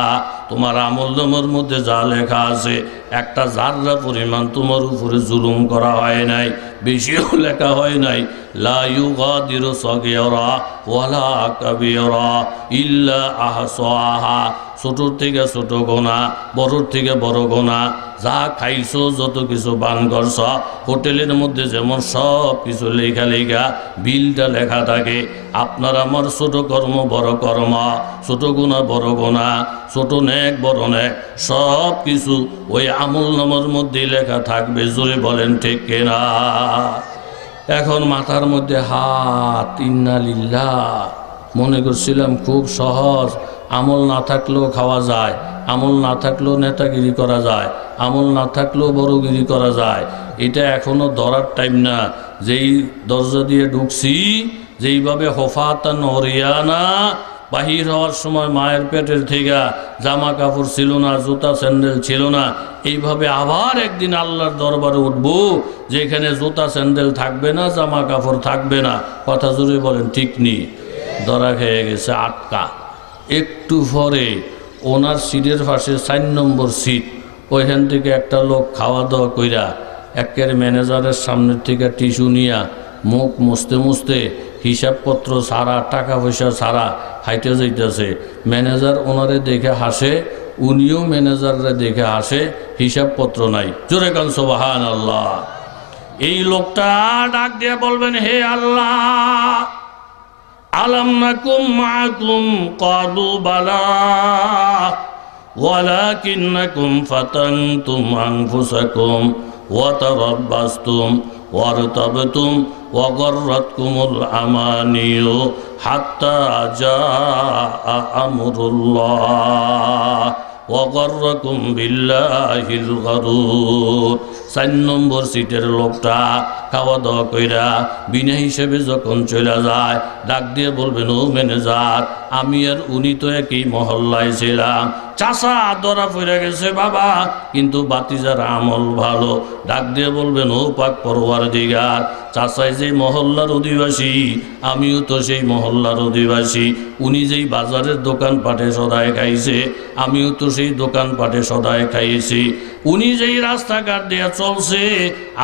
তোমার আমলনামার মধ্যে যা লেখা আছে একটা জাররা পরিমাণ তোমার উপরে জুলুম করা হয় নাই, বেশিও লেখা হয় নাই। লা ইউগাদিরু সাগীরা ওয়ালা কাবীরা ইল্লা আহসাহা। ছোটোর থেকে ছোট গোনা, বড়োর থেকে বড় গোনা, যা খাইছো যত কিছু বান করছ হোটেলের মধ্যে যেমন সব কিছু লেখা লেখা বিলটা লেখা থাকে। আপনার আমার ছোট কর্ম বড় কর্ম, ছোট গুণা বড় গুণা, ছোট নেক বড় নেক সব কিছু ওই আমলনামার মধ্যে লেখা থাকবে। জোরে বলেন ঠিক কিনা? এখন মাথার মধ্যে হাত, ইন্না লিল্লাহ। মনে করছিলাম খুব সহজ, আমল না থাকলেও খাওয়া যায়, আমল না থাকলেও নেতাগিরি করা যায়, আমল না থাকলেও বড়গিরি করা যায়। এটা এখনো ধরার টাইম না। যেই দরজা দিয়ে ঢুকছি, যেইভাবে হফাতান হরিয়ানা বাহির হওয়ার সময় মায়ের পেটের থেকে জামা কাপড় ছিল না, জুতা স্যান্ডেল ছিল না, এইভাবে আবার একদিন আল্লাহর দরবারে উঠবো যেখানে জুতা স্যান্ডেল থাকবে না, জামা কাপড় থাকবে না। কথা জুড়ে বলেন ঠিক নি? ধরা খেয়ে গেছে আটকা। একটু পরে ওনার সিটের পাশে 4 নম্বর সিট, ওইখান থেকে একটা লোক খাওয়া দাওয়া কইরা একের ম্যানেজারের সামনের থেকে টিস্যু নিয়া মুখ মুছতে মুছতে হিসাবপত্র ছাড়া, টাকা পয়সা ছাড়া হাইটে যাইতেছে। ম্যানেজার ওনারে দেখে হাসে, উনিও ম্যানেজাররা দেখে হাসে, হিসাবপত্র নাই। জোরে কান সুবহানাল্লাহ। এই লোকটা ডাক দিয়ে বলবেন, হে আল্লাহ, আলাম নাকুম মাকুম ক্বালু বালা ওয়ালাকিন্নাকুম ফাতানতুম আনফুসাকুম ওয়া তারাব্বাসতুম ওয়ারতাবতুম ওয়া গাররাতকুমুল আমানিয়ু হাত্তা জাআ আমরুল্লাহ ওয়া গাররাকুম বিল্লাহিল গারুর। 4 নম্বর সিটের লোকটা খাওয়া দাওয়া কইরা বিনা হিসেবে যখন চলে যায়, ডাক দিয়ে বলবেন, ও ম্যানেজার, আমি আর উনি তো একই মহল্লায় ছিলাম, চাষা ধরা পড়ে গেছে বাবা, কিন্তু বাতিজার আমল ভালো। ডাক দিয়ে বলবেন, ও পাক পরওয়ারদিগার, চাষাই যেই মহল্লার অধিবাসী, আমিও তো সেই মহল্লার অধিবাসী। উনি যেই বাজারের দোকান পাটে সদায় খাইছে, আমিও তো সেই দোকান পাটে সদায় খাইয়েছি। উনি যেই রাস্তাঘাট দিয়ে চলছে,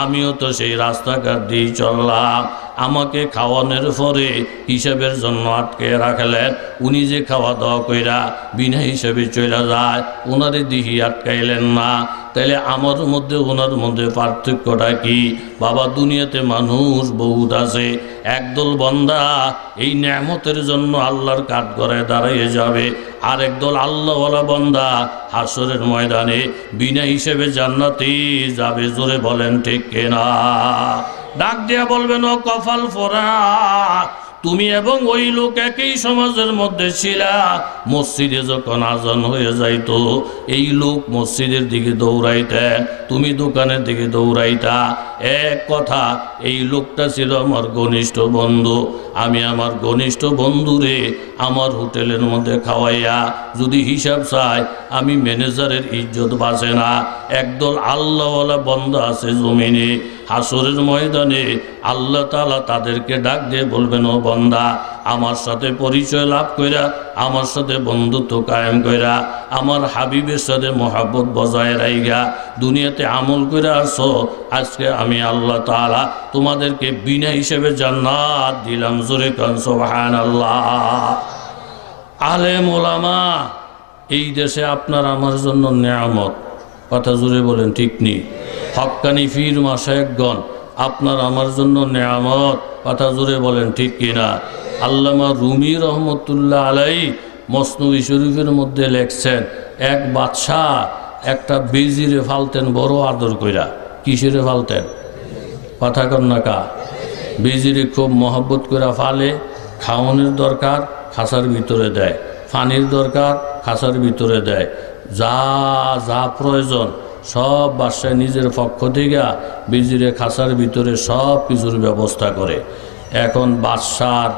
আমিও তো সেই রাস্তাঘাট দিয়েই চললাম। আমাকে খাওয়ানোর পরে হিসাবের জন্য আটকে রাখলেন, উনি যে খাওয়া দাওয়া কইরা বিনা হিসাবে চলে যায়, ওনারে দিহি আটকাইলেন না। তাইলে আমার মধ্যে ওনার মধ্যে পার্থক্যটা কি? বাবা, দুনিয়াতে মানুষ বহুত আছে, একদল বান্দা এই নেয়ামতের জন্য আল্লাহর কাঠগড়ায় দাঁড়িয়ে যাবে, আর একদল আল্লাহওয়ালা বান্দা হাসরের ময়দানে বিনা হিসেবে জান্নাতে যাবে। জোরে বলেন ঠিক কিনা? ডাক দিয়া বলবেন, ও কপাল ফোরা, তুমি এবং ওই লোক একই সমাজের মধ্যে ছিলা। মসজিদে যখন আজান হয়ে যাইতো, এই লোক মসজিদের দিকে দৌড়াইতেন, তুমি দোকানের দিকে দৌড়াইতা। এক কথা, এই লোকটা ছিল আমার ঘনিষ্ঠ বন্ধু। আমি আমার ঘনিষ্ঠ বন্ধুরে আমার হোটেলের মধ্যে খাওয়াইয়া যদি হিসাব চাই, আমি ম্যানেজারের ইজ্জত বাঁচে না। একদল আল্লাহওয়ালা বন্ধা আছে জমিনে, হাসরের ময়দানে আল্লাহ তাআলা তাদেরকে ডাক দিয়ে বলবেন, ও বন্দা, আমার সাথে পরিচয় লাভ কইরা, আমার সাথে বন্ধুত্ব কায়েম কইরা, আমার হাবিবের সাথে মহাব্বত বজায় রাইগা দুনিয়াতে আমল করে আসো, আজকে আমি আল্লাহ তাআলা তোমাদেরকে বিনা হিসেবে জান্নাত দিলাম। জোরে কান সুবহানাল্লাহ। আলেম ওলামা এই দেশে আপনার আমার জন্য নেয়ামত, কথা জোরে বলেন ঠিক নেই। হক্কানি ফির মাশায়েখগণ আপনার আমার জন্য নেয়ামত, কথা জোরে বলেন ঠিক কিনা। আল্লামা রুমি রহমতুল্লাহ আলাই মসনবী শরীফের মধ্যে লেখছেন, এক বাদশাহ একটা বেজিরে ফালতেন বড় আদর কইরা। কিসেরে ফালতেন? কথা কন না কা। বেজিরে খুব মহব্বত কইরা ফালে, খাওয়ানোর দরকার খাসার ভিতরে দেয়, পানির দরকার খাসার ভিতরে দেয়, যা যা প্রয়োজন সব বাদশাহ নিজের পক্ষ থেকে বেজিরে খাসার ভিতরে সব কিছুর ব্যবস্থা করে। এখন বাদশার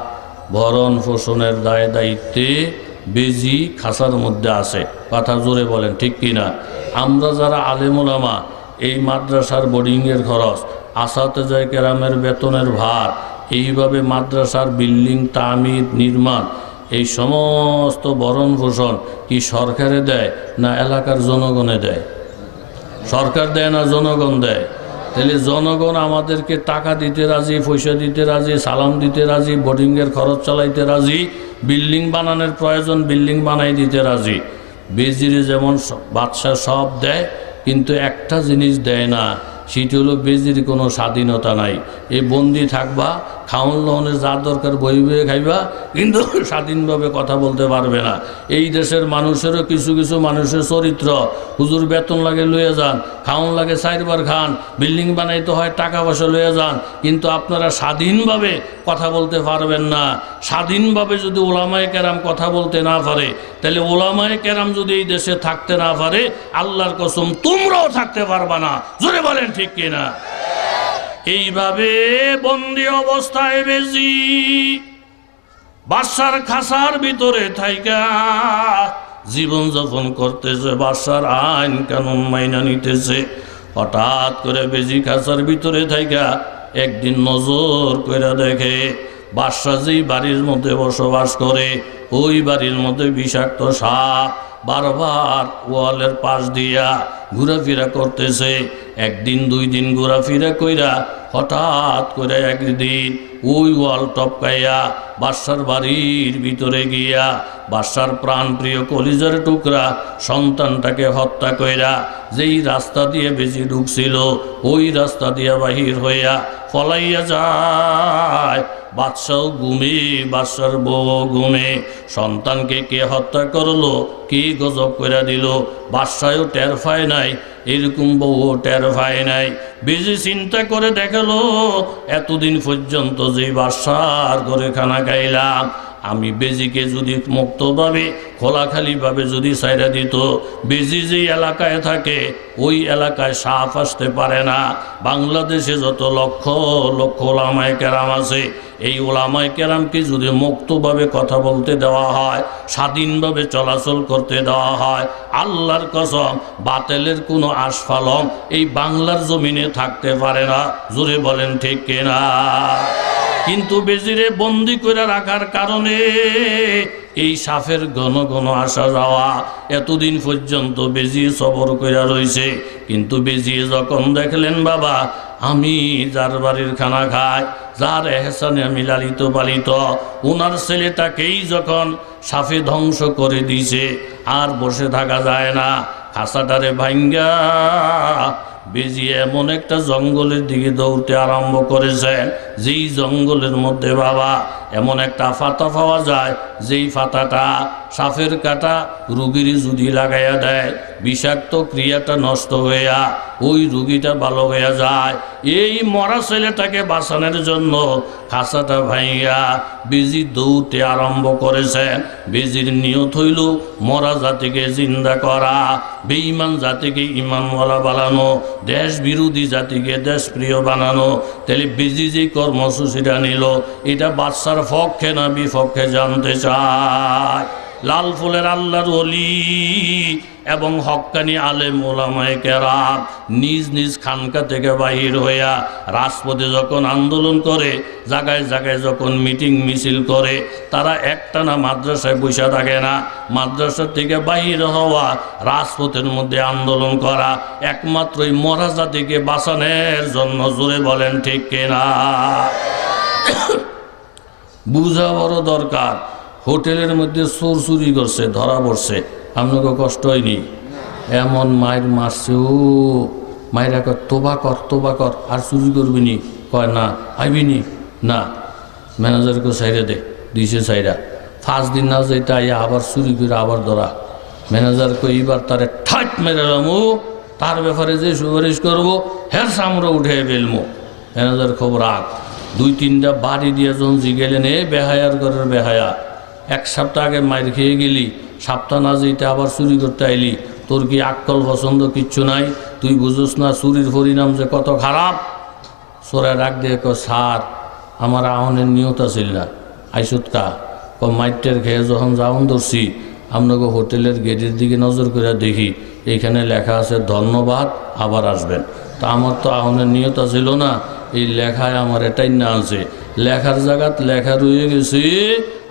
ভরণ পোষণের দায়িত্বে বেজি খাসার মধ্যে আছে, কথা জোরে বলেন ঠিক কিনা। আমরা যারা আলেম ওলামা, এই মাদ্রাসার বোর্ডিংয়ের খরচ, আসাতেজায়ে কেরামের বেতনের ভার, এইভাবে মাদ্রাসার বিল্ডিং তামির নির্মাণ, এই সমস্ত ভরণ পোষণ কি সরকারে দেয় না এলাকার জনগণে দেয়? সরকার দেয় না জনগণ দেয়? তাহলে জনগণ আমাদেরকে টাকা দিতে রাজি, পয়সা দিতে রাজি, সালাম দিতে রাজি, বোর্ডিংয়ের খরচ চালাইতে রাজি, বিল্ডিং বানানোর প্রয়োজন বিল্ডিং বানাই দিতে রাজি। বেজিরে যেমন বাদশা সব দেয়, কিন্তু একটা জিনিস দেয় না, সেটি হলো বেজির কোনো স্বাধীনতা নাই। এই বন্দি থাকবা, খাওয়ান লওনের যা দরকার বই বয়ে খাইবা, কিন্তু স্বাধীনভাবে কথা বলতে পারবে না। এই দেশের মানুষেরও কিছু কিছু মানুষের চরিত্র, হুজুর বেতন লাগে লইয়া যান, খাওয়ান লাগে 4 বার খান, বিল্ডিং বানাইতে হয় টাকা পয়সা লইয়া যান, কিন্তু আপনারা স্বাধীনভাবে কথা বলতে পারবেন না। স্বাধীনভাবে যদি ওলামায়ে কেরাম কথা বলতে না পারে, তাহলে ওলামায়ে কেরাম যদি এই দেশে থাকতে না পারে, আল্লাহর কসম তোমরাও থাকতে পারবা না। জোরে বলেন ঠিক কিনা। এইভাবে বন্দি অবস্থায় বেজি বাদশার খাসার ভিতরে থাইকা জীবন যাপন করতেছে, বাদশার আইন কানুন মাইনা নিতেছে। হঠাৎ করে বেজি খাসার ভিতরে থাইকা একদিন নজর কইরা দেখে, বাদশা যেই বাড়ির মধ্যে বসবাস করে, ওই বাড়ির মধ্যে বিষাক্ত সাপ বারবার ওয়ালের পাশ দিয়া ঘোরাফেরা করতেছে। একদিন 2 দিন ঘোরাফেরা কইরা হঠাৎ করে একদিন ওই ওয়াল টপকাইয়া বাদশার বাড়ির ভিতরে গিয়া বাদশার প্রাণপ্রিয় কলিজার টুকরা সন্তানটাকে হত্যা কইরা যেই রাস্তা দিয়ে বেশি ঢুকছিল, ওই রাস্তা দিয়া বাহির হইয়া পলাইয়া যায়। বাদশাও ঘুমে, বাদশার বউ ঘুমে। সন্তানকে কে হত্যা করলো, কে গজব করে দিল, বাদশাও টের পায় নাই, এরকম বউ টের পায় নাই। বেশি চিন্তা করে দেখালো, এতদিন পর্যন্ত যে বাদশার ঘরে খানা খাইলাম, আমি বেজিকে যদি মুক্তভাবে খোলাখালিভাবে যদি ছাইরা দিত, বেজি যেই এলাকায় থাকে ওই এলাকায় সাপ আসতে পারে না। বাংলাদেশে যত লক্ষ লক্ষ ওলামায়ে কেরাম আছে, এই ওলামায়ে কেরামকে যদি মুক্তভাবে কথা বলতে দেওয়া হয়, স্বাধীনভাবে চলাচল করতে দেওয়া হয়, আল্লাহর কসম বাতিলের কোনো আস্ফালন এই বাংলার জমিনে থাকতে পারে না। জোরে বলেন ঠিক কিনা। কিন্তু বেজিরে বন্দি করে রাখার কারণে এই সাপের ঘন ঘন আসা যাওয়া, এতদিন পর্যন্ত বেজি সবর করে রয়েছে। কিন্তু বেজি যখন দেখলেন, বাবা আমি যার বাড়ির খানা খাই, যার এহসানে আমি লালিত পালিত, ওনার ছেলেটাকেই যখন সাপে ধ্বংস করে দিয়েছে, আর বসে থাকা যায় না। খাসাটারে ভাঙ্গা বেজি এমন একটা জঙ্গলের দিকে দৌড়তে আরম্ভ করেছেন, যেই জঙ্গলের মধ্যে বাবা এমন একটা ফাতা পাওয়া যায়, যেই ফাতাটা সাপের কাটা রুগীর যদি লাগাইয়া দেয় বিষাক্ত ক্রিয়াটা নষ্ট হইয়া ওই রুগীটা ভালো হইয়া যায়। এই মরা ছেলেটাকে বাঁচানোর জন্য খাঁচাটা ভাইয়া বেজি দৌড়তে আরম্ভ করেছেন। বেজির নিয়ত হইল মরা জাতিকে জিন্দা করা, বেঈমান জাতিকে ইমানওয়ালা বানানো, দেশ বিরোধী জাতিকে দেশপ্রিয় বানানো। তাহলে বেজি যে কর্মসূচিটা নিল এটা বাচ্চার পক্ষে না বিপক্ষে জানতে চায়। লাল ফুলের আল্লাহর ওলি এবং হক্কানি আলেম ওলামায়ে কেরাম নিজ নিজ খানকা থেকে বাহির হইয়া রাজপথে যখন আন্দোলন করে, জায়গায় জায়গায় যখন মিটিং মিছিল করে, তারা একটানা মাদ্রাসায় বসে থাকে না। মাদ্রাসা থেকে বাহির হওয়া, রাজপথের মধ্যে আন্দোলন করা একমাত্রই মরা জাতিকে বাঁচানোর জন্য। জোরে বলেন ঠিক কিনা? বুঝা বড় দরকার। হোটেলের মধ্যে চোর চুরি করছে, ধরা পড়ছে, আপনাকে কষ্ট হয়নি? এমন মায়ের মারছে, ও মায়েরা কর তোবা কর, তোবা কর, আর চুরি করবি নি? কয় না, আইবি নি না। ম্যানেজারকে সাইডে দে, দিছে সাইডা। 5 দিন না যেটা আইয়া আবার চুরি করে আবার ধরা। ম্যানেজারকে এইবার তারে ঠাট মেরালাম, ও তার ব্যাপারে যে সুপারিশ করবো হের সামরা উঠে ফেলবো। ম্যানেজার খুব রাগ, 2-3টা বাড়ি দিয়ে যখন জিগেলেন, এ বেহায়ার ঘরের বেহায়া, 1 সপ্তাহ আগে মাইর খেয়ে গেলি, সপ্তাহ না যেতে আবার চুরি করতে আইলি, তোর কি আক্কল পছন্দ কিচ্ছু নাই? তুই বুঝোস না চুরির পরিণাম যে কত খারাপ? সোরা ডাক দিয়ে স্যার আমার আহনের নিয়ত আছিল না, আইসুত কা মাইটের খেয়ে যখন যাওন ধরছি, আপনাকে হোটেলের গেটের দিকে নজর করে দেখি এইখানে লেখা আছে ধন্যবাদ, আবার আসবেন। তা আমার তো আহনের নিয়ত ছিল না, এই লেখায় আমার এটাই না আছে। লেখার জায়গাত লেখা রয়ে গেছে,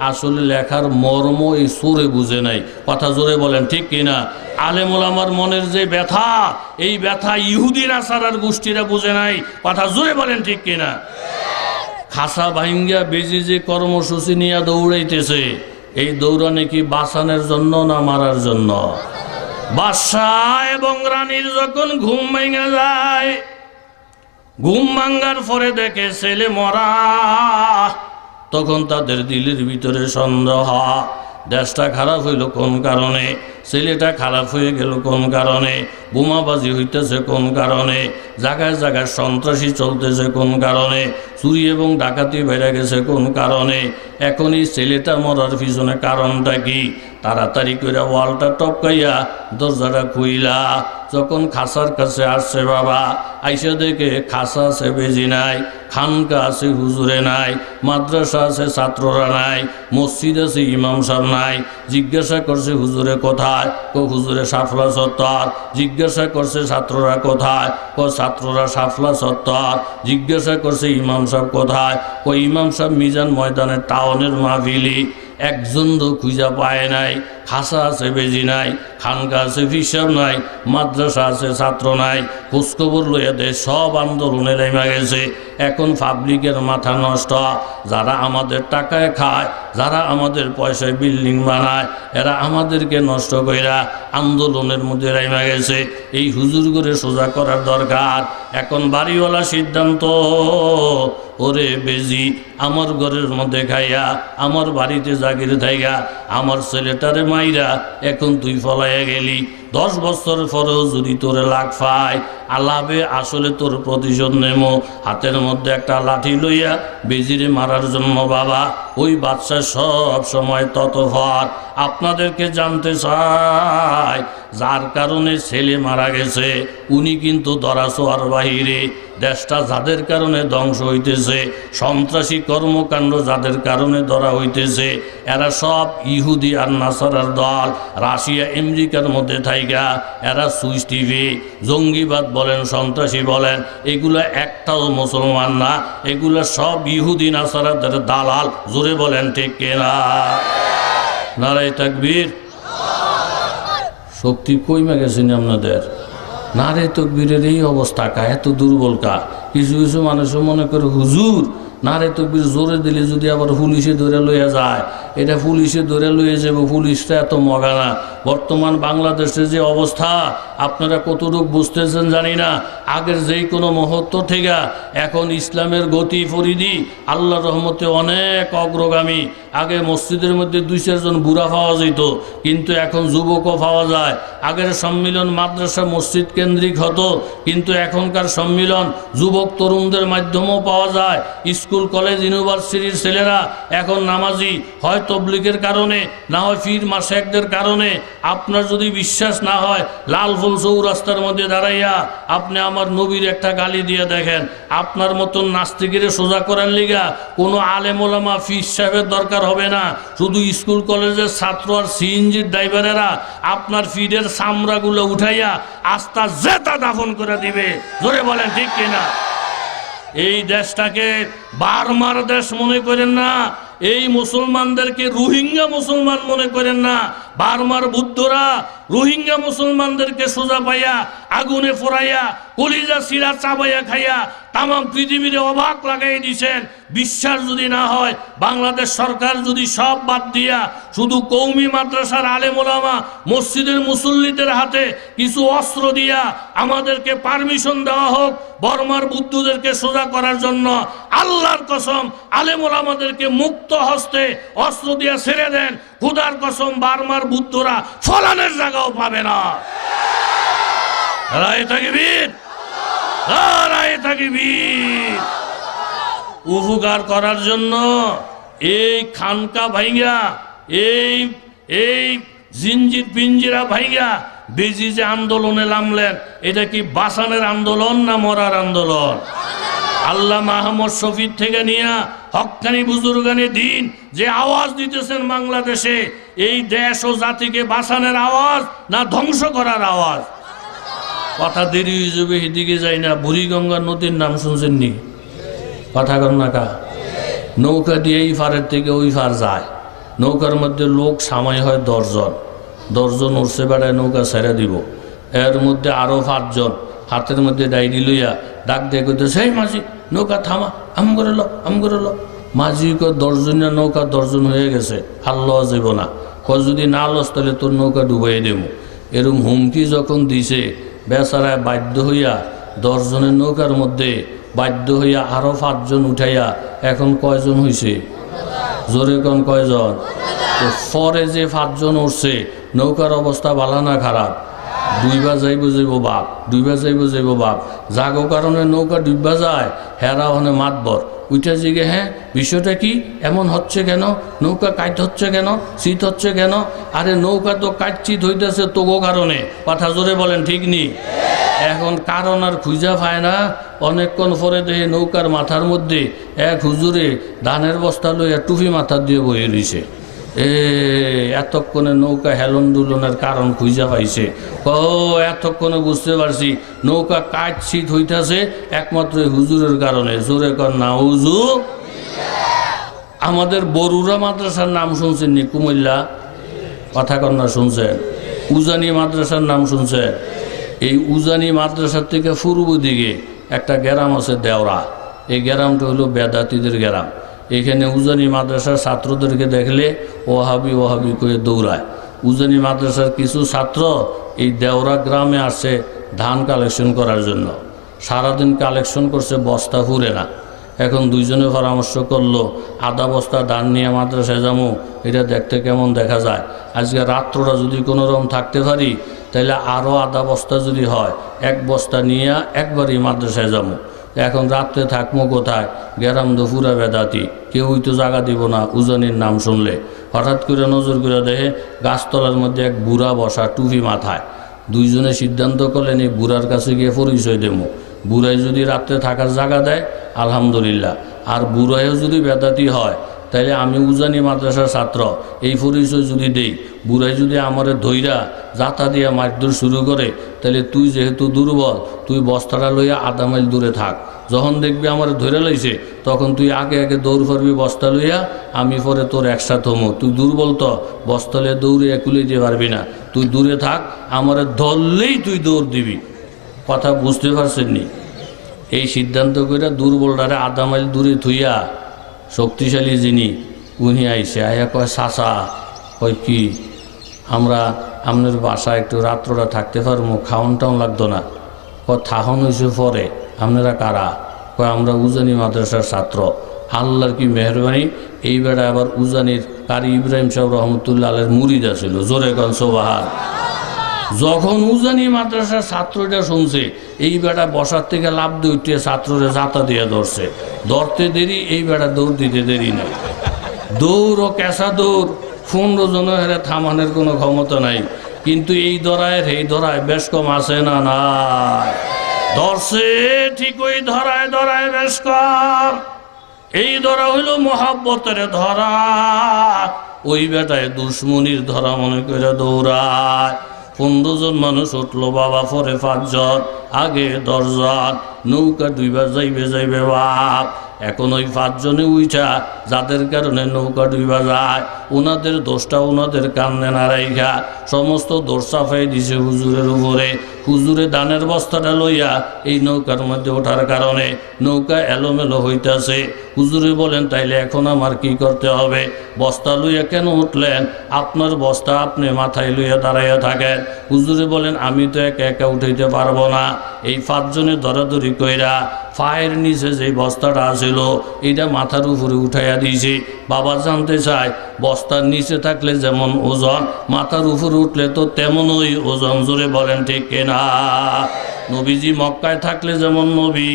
আসলে লেখার মর্ম এই সুরে বুঝে নাই। কথা জোরে বলেন ঠিক কিনা? আলেম ওলামার মনের যে ব্যথা, এই ব্যথা ইহুদি নাসারার গোষ্ঠীরা বুঝে নাই। কথা জোরে বলেন ঠিক কিনা? খাসা ভাঙ্গা বেজি যে কর্মসূচি নিয়ে দৌড়াইতেছে, এই দৌড়ানে কি বাঁচানোর জন্য না মারার জন্য? বাদশাহ এবং রানীর যখন ঘুম ভেঙে যায়, ঘুম ভাঙ্গার পরে দেখে ছেলে মরা, তখন তাদের দিলের ভিতরে সন্দেহ, দেশটা খারাপ হইল কোন কারণে, ছেলেটা খারাপ হয়ে গেল কোন কারণে, বোমাবাজি হইতেছে কোন কারণে, জায়গায় জায়গায় সন্ত্রাসী চলতেছে কোন কারণে, চুরি এবং ডাকাতি বেড়ে গেছে কোন কারণে। এখন এই ছেলেটা মরার পিছনে কারণটা কি? তাড়াতাড়ি করে ওয়ালটা টপকাইয়া দরজাটা খুইলা যখন খাসার কাছে আসছে, বাবা আইসা দেখে খাসা আছে বেজি নাই, খানকা আছে হুজুরে নাই, মাদ্রাসা আছে ছাত্ররা নাই, মসজিদ আছে ইমাম সাহেব নাই। জিজ্ঞাসা করছে হুজুরে কোথায়? হুজুরে সাফলা চত্বর। জিজ্ঞাসা করছে ছাত্ররা কোথায়? ছাত্ররা সাফলা চত্বর। জিজ্ঞাসা করছে ইমাম সাহেব কোথায়? ইমাম সাহেব মিজান ময়দানের টাউনের মাহফিলি। একজন তো খুঁজা পায় নাই। খাসা আছে বেজি নাই, খানকা আছে হিসাব নাই, মাদ্রাসা আছে ছাত্র নাই। খোঁজখবর লইয়া দেয় সব আন্দোলনে নেমে গেছে। এখন পাবলিকের মাথা নষ্ট। যারা আমাদের টাকায় খায়, যারা আমাদের পয়সায় বিল্ডিং বানায়, এরা আমাদেরকে নষ্ট কইরা আন্দোলনের মধ্যে নেমে গেছে। এই হুজুর করে সোজা করার দরকার। এখন বাড়িওয়ালা সিদ্ধান্ত, ওরে বেজি আমার ঘরের মধ্যে খাইয়া, আমার বাড়িতে জাগির থাইগা, আমার ছেলেটারে মাইরা এখন তুই ফলাইয়া গেলি। 10 বছর পরেও যদি তোরে লাগ পায়, আলাবে আসলে তোর প্রতিশোধ নেমো। হাতের মধ্যে একটা লাঠি লইয়া বেজিরে মারার জন্য বাবা ওই বাচ্চা সব সময় ততফার। আপনাদেরকে জানতে চাই, যার কারণে ছেলে মারা গেছে উনি কিন্তু ধরাছোঁয়ার বাহিরে। দেশটা যাদের কারণে ধ্বংস হইতেছে, সন্ত্রাসী কর্মকাণ্ড যাদের কারণে ধরা হইতেছে, এরা সব ইহুদি আর নাসারার দল। রাশিয়া আমেরিকার মধ্যে থাইগা এরা সুইচ টিভি, জঙ্গিবাদ বলেন, সন্ত্রাসী বলেন, এগুলো একটাও মুসলমান না, এগুলো সব ইহুদি নাসারাদের দালাল। জোরে বলেন ঠিক কিনা? নারায়ে তাকবীর। শক্তি কইমা গেছেন আপনাদের? নারায়ে তাকবীরের এই অবস্থা কা? এত দুর্বল কা? কিছু কিছু মানুষ মনে করে হুজুর নারায়ে তাকবীর জোরে দিলে যদি আবার পুলিশে ধরে লইয়া যায়, এটা পুলিশে ধরে লইয়ে যাবো, পুলিশটা এত মগা না। বর্তমান বাংলাদেশের যে অবস্থা আপনারা কতটুকু বুঝতেছেন জানি না। আগের যেই কোনো মুহূর্ত থেকে এখন ইসলামের গতি পরিধি আল্লাহর রহমতে অনেক অগ্রগামী। আগে মসজিদের মধ্যে 2-4 জন বুড়া পাওয়া যেত, কিন্তু এখন যুবকও পাওয়া যায়। আগের সম্মিলন মাদ্রাসা মসজিদ কেন্দ্রিক হতো, কিন্তু এখনকার সম্মিলন যুবক তরুণদের মাধ্যমেও পাওয়া যায়। স্কুল কলেজ ইউনিভার্সিটির ছেলেরা এখন নামাজি, হয় তবলিগের কারণে, না হয় পীর মাশায়েখদের কারণে। আপনার যদি বিশ্বাস না হয়, লালফুল চৌরাস্তার মধ্যে দাঁড়াইয়া আপনি আমার নবীর একটা গালি দিয়ে দেখেন। আপনার মতন নাস্তিকের সোজা করার লিগা কোনো আলেম ওলামা ফিস সাহেবের দরকার হবে না। শুধু স্কুল কলেজের ছাত্র আর সিএনজির ড্রাইভারেরা আপনার ফিডের চামড়াগুলো উঠাইয়া আস্থা জেতা দাফন করে দিবে। জোরে বলেন ঠিক কিনা? এই দেশটাকে বার্মার দেশ মনে করেন না, এই মুসলমানদেরকে রোহিঙ্গা মুসলমান মনে করেন না। বার্মার বুদ্ধরা রোহিঙ্গা মুসলমানদেরকে সোজা পাইয়া আগুনে পোড়াইয়া কলিজা সিরা চাবাইয়া খাইয়া তাম পৃথিবীতে অবাক লাগাই দিছেন। বিশ্বাস যদি না হয়, বাংলাদেশ সরকার যদি সব বাদ দিয়া শুধু কৌমি মাদ্রাসার আলেম ওলামা মসজিদের মুসল্লিদের হাতে কিছু অস্ত্র দিয়া আমাদেরকে পারমিশন দেওয়া হোক বর্মার বুদ্ধদেরকে সোজা করার জন্য, আল্লাহর কসম আলেম ওলামাদেরকে মুক্ত হস্তে অস্ত্র দিয়া ছেড়ে দেন, খোদার কসম বার্মার বুদ্ধরা ফলানের জায়গাও পাবে না। রায় তাকবীর, রায় তাকবীর। উপকার করার জন্য এই খানকা ভাইঙ্গা, এই জিঞ্জির পিঞ্জিরা ভাইঙ্গা বেজি যে আন্দোলনে নামলেন, এটা কি বাঁচানোর আন্দোলন না মরার আন্দোলন? আল্লাহ মাহমুদ শফির থেকে নিয়ে হক্কানি বুজুর্গানি দিন যে আওয়াজ দিতেছেন বাংলাদেশে, এই দেশ ও জাতিকে বাঁচানোর আওয়াজ না ধ্বংস করার আওয়াজ? কথা দেরি হয়ে যাবে, এদিকে যাই না। বুড়িগঙ্গা নদীর নাম শুনছেন নি? কথা কন না কা? নৌকা দিয়ে এই ফারের থেকে ওই ফার যায়, নৌকার মধ্যে লোক সামাই হয় 10 জন। 10 জন উঠছে বেড়ায় নৌকা ছেড়ে দিব, এর মধ্যে আরো 5 জন হাতের মধ্যে ডায়েরি লইয়া ডাক দিয়ে করতে, সেই মাঝি নৌকা থামা, আম করে লো, আম করে লো। মাঝি 10 জনের নৌকা 10 জন হয়ে গেছে, আর লওয়া যাব না। যদি না লস তাহলে তোর নৌকা ডুবাই দেবো। এরকম হুমকি যখন দিছে, বেচারায় বাধ্য হইয়া 10 জনের নৌকার মধ্যে বাধ্য হইয়া আরো 5 জন উঠাইয়া এখন কয়জন হইছে? জোরে কোন কয়জন? পরে যে 5 জন উঠছে, নৌকার অবস্থা ভালো না খারাপ? ডুইবা যাইব যাইব বাপ, ডুইবা যাইব যাইব বাপ। জাগো কারণে নৌকা ডুইবা যায়, হেরা হনে মাতবর উঠে জিগে, হ্যাঁ বিষয়টা কি এমন হচ্ছে কেন? নৌকা কাইট হচ্ছে কেন? শীত হচ্ছে কেন? আরে নৌকা তো কাটচিত হইতেছে তোগো কারণে। কথা জোরে বলেন ঠিক নি? এখন কারণ আর খুঁজা পায় না। অনেকক্ষণ পরে দেখে নৌকার মাথার মধ্যে এক হুজুরে ধানের বস্তা লইয়া টুপি মাথা দিয়ে বয়ে রইছে। এতক্ষণে নৌকা হেলন দুলনের কারণ খুঁজা পাইছে। এতক্ষণে বুঝতে পারছি নৌকা কাঠ শীত হইতেছে একমাত্র হুজুরের কারণে। জোরে কর না হুজুর। আমাদের বরুড়া মাদ্রাসার নাম শুনছেন নি? কুমিল্লা কথা কন্যা শুনছেন? উজানি মাদ্রাসার নাম শুনছেন? এই উজানি মাদ্রাসার থেকে পূর্ব দিকে একটা গ্রাম আছে দেওরা। এই গ্রামটা হলো বেদাতিদের গ্রাম। এখানে উজানি মাদ্রাসার ছাত্রদেরকে দেখলে ওহাবি ওহাবি করে দৌড়ায়। উজানি মাদ্রাসার কিছু ছাত্র এই দেওরা গ্রামে আসছে ধান কালেকশন করার জন্য। সারাদিন কালেকশন করছে, বস্তা ফুরে না। এখন 2 জনে পরামর্শ করলো, আধা বস্তা ধান নিয়ে মাদ্রাসায় যাবো, এটা দেখতে কেমন দেখা যায়। আজকে রাত্রটা যদি কোনো রকম থাকতে পারি, তাহলে আরও আধা বস্তা যদি হয়, 1 বস্তা নিয়ে একবারই মাদ্রাসায় যাবো। এখন রাত্রে থাকবো কোথায়? গ্রাম তো পুরা বেদাতি, কেউই তো জায়গা দিব না উজানির নাম শুনলে। হঠাৎ করে নজর করে দেখে গাছতলার মধ্যে এক বুড়া বসা, টুপি মাথায়। 2 জনে সিদ্ধান্ত করলেন এই বুড়ার কাছে গিয়ে পরিচয় দেবো। বুড়াই যদি রাত্রে থাকার জায়গা দেয় আলহামদুলিল্লাহ, আর বুড়াইও যদি বেদাতি হয় তাইলে আমি উজানি মাদ্রাসার ছাত্র এই পরিচয় যদি দেই, বুড়াই যদি আমারে ধইরা যাতা দিয়া মারধর শুরু করে, তাহলে তুই যেহেতু দুর্বল, তুই বস্তাটা লইয়া আধা মাইল দূরে থাক। যখন দেখবি আমার ধরে লইছে, তখন তুই আগে আগে দৌড় করবি বস্তা লইয়া, আমি পরে তোর একসাথে হমো। তুই দুর্বল তো, বস্তা লইয়া দৌড়ে একুলে দিতে পারবি না, তুই দূরে থাক, আমারে ধরলেই তুই দৌড় দিবি। কথা বুঝতে পারছেন নি? এই সিদ্ধান্ত করে দুর্বলটারে আধা মাইল দূরে থুইয়া শক্তিশালী যিনি উনি আইসে আয়া কয় চাচা, কয় কি আমরা আপনার বাসায় একটু রাত্রটা থাকতে পারবো, খাওয়ান টাউন লাগতো না? কয় থাহন হয়েছে পরে, আপনারা কারা? কয় আমরা উজানি মাদ্রাসার ছাত্র। আল্লাহর কি মেহরবানি, এই বেড়া আবার উজানির কারি ইব্রাহিম সাহেব রহমতুল্লাহ আলের মুরিদ আছিল। জোরে কন সুবহান। যখন উজানি মাদ্রাসার ছাত্রটা শুনছে, এই বেড়া বসার থেকে লাভ দিয়ে উঠে ছাত্ররা জাতা দিয়ে ধরছে। ধরতে দেরি, এই বেড়া দৌড় দিতে দেরি না। দৌড় ও ক্যাসা দৌড়, 15 জনের হেরে থামানোর কোনো ক্ষমতা নাই। কিন্তু এই ধরায় বেশ কম আছে না? নাই, ধরছে ঠিক ওই ধরায় বেশ কম। এই ধরা হইল মহাব্বতের ধরা। ওই বেটায় দুশ্মনির ধরা মনে করে দৌড়ায়। 15 জন মানুষ উঠলো বাবা, পরে 5 জন, আগে 10 জন। নৌকা ডুইবা যাইবে বাপ। এখন ওই 5 জনে উইঠা, যাদের কারণে নৌকা ডুইবা যায়, ওনাদের দোষটা ওনাদের কান্দে না রাইখা সমস্ত দোষ চাপাই দিছে হুজুরের উপরে। হুজুরে দানের বস্তাটা লইয়া এই নৌকার মধ্যে ওঠার কারণে নৌকা এলোমেলো হইতাছে। হুজুরে বলেন, তাইলে এখন আমার কি করতে হবে? বস্তা লইয়া কেন উঠলেন? আপনার বস্তা আপনি মাথায় লইয়া দাঁড়াইয়া থাকেন। হুজুরে বলেন, আমি তো একা একা উঠাইতে পারবো না। এই 5 জনে ধরাধরি কইরা পায়ের নিচে যে বস্তাটা আছিল এটা মাথার উপরে উঠাইয়া দিয়েছে। বাবা জানতে চায়, বস্তার নিচে থাকলে যেমন ওজন, মাথার উপরে উঠলে তো তেমনই ওজন। জোরে বলেন ঠিক কিনা? নবীজি মক্কায় থাকলে যেমন নবী,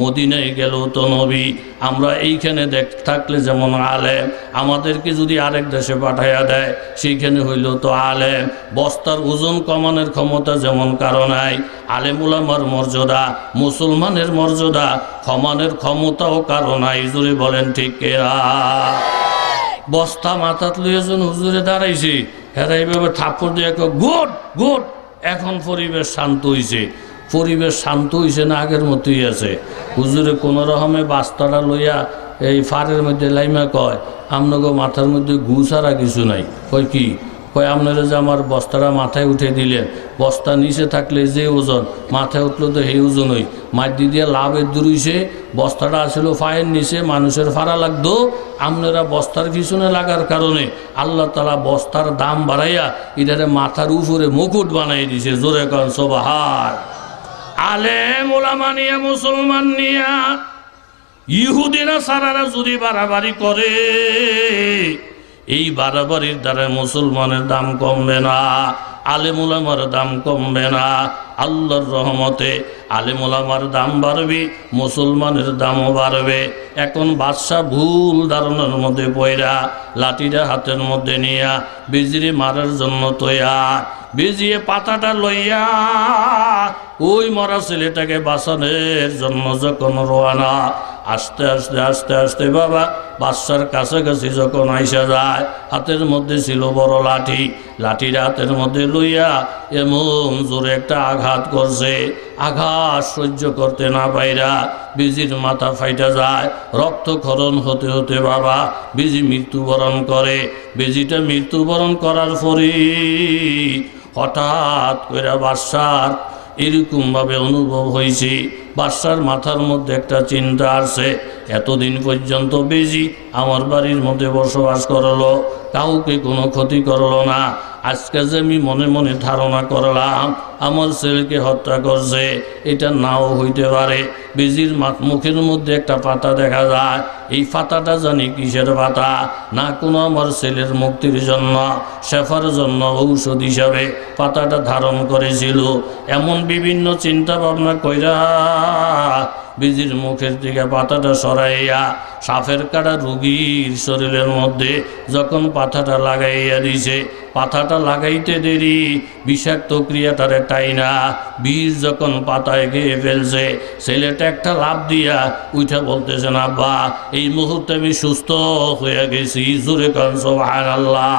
মদিনায় গেলেও তো নবী। আমরা এইখানে থাকলে যেমন আলেম, আমাদেরকে যদি আরেক দেশে পাঠাইয়া দেয় সেইখানে হইল তো আলেম। বস্তার ওজন কমানোর ক্ষমতা যেমন কারো নাই, আলেম উলামার মর্যাদা, মুসলমানের মর্যাদা কমানোর ক্ষমতাও কারো নাই। জোরে বলেন ঠিক কিনা? বস্তা মাথাত লইয়াজন হুজুরে দাঁড়াইছে, হেরা এইভাবে থাপ্পড় দিয়ে গুড গুড। এখন পরিবেশ শান্ত হইছে। পরিবেশ শান্ত হইছে না আগের মতোই আছে? হুজুরে কোনো রকমে বাস্তাটা লইয়া এই ফারের মধ্যে লাইমা কয়, আপনাকে মাথার মধ্যে গু ছাড়া কিছু নাই। কয় কি? কয় আপনারা যে আমার বস্তাটা মাথায় উঠে দিলেন, বস্তা নিচে থাকলে যে ওজন, মাথায় উঠলো তো সেই ওজনই। মাটি দিয়ে লাভের দূরইছে, বস্তাটা আসলে ফায়ের নিচে, মানুষের ফাড়া লাগতো। আপনারা বস্তার পিছনে লাগার কারণে আল্লাহ তাআলা বস্তার দাম বাড়াইয়া এটারে মাথার উপরে মুকুট বানাই দিছে। জোরে কন সুবহান। আলেম ওলামা নিয়া, মুসলমান নিয়া ইহুদিরা সারারা যদি বাড়াবাড়ি করে, এই বাড়াবাড়ির দ্বারা মুসলমানের দাম কমবে না, আলেম ওলামার দাম কমবে না। আল্লাহর রহমতে আলেম ওলামার দাম বাড়বে, মুসলমানের দামও বাড়বে। এখন বাদশা ভুল ধারণার মধ্যে পয়রা লাঠিটা হাতের মধ্যে নিয়া বিজরি মারার জন্য তৈয়ার। বিজিয়ে পাতাটা লইয়া ওই মরা ছেলেটাকে বাঁচানোর জন্য যখন রোয়ানা, আস্তে আস্তে আস্তে আস্তে বাবা বাদশার কাছাকাছি যখন আইসা যায়, হাতের মধ্যে ছিল বড় লাঠি। লাঠির হাতের মধ্যে লইয়া এমন জোরে একটা আঘাত করছে, আঘাত সহ্য করতে না পাইরা বিজির মাথা ফাইটা যায়। রক্তক্ষরণ হতে হতে বাবা বিজি মৃত্যুবরণ করে। বিজিটা মৃত্যুবরণ করার পরে হঠাৎ করে বাদশার এরকমভাবে অনুভব হয়েছে, বাদশার মাথার মধ্যে একটা চিন্তা আসছে, এতদিন পর্যন্ত বেজি আমার বাড়ির মধ্যে বসবাস করলো, কাউকে কোনো ক্ষতি করলো না। আজকে যে আমি মনে মনে ধারণা করলাম আমার ছেলেকে হত্যা করছে, এটা নাও হইতে পারে। বেজির মুখের মধ্যে একটা পাতা দেখা যায়, এই পাতাটা জানি কিসের পাতা, না কোনো আমার ছেলের মুক্তির জন্য, শেফার জন্য ঔষধ হিসাবে পাতাটা ধারণ করেছিল। এমন বিভিন্ন চিন্তা ভাবনা কইরা বিজির মুখের দিকে পাতাটা সরাইয়া সাপের কাটা রুগীর শরীরের মধ্যে যখন পাতাটা লাগাইয়া দিছে, পাতাটা লাগাইতে দেরি বিষাক্ত ক্রিয়াটারে টাইনা বিষ যখন পাতায় খেয়ে ফেলছে, ছেলেটা একটা লাভ দিয়া উঠে বলতেছে, না বা এই মুহূর্তে আমি সুস্থ হয়ে গেছি। জোরে কান সুবহানাল্লাহ।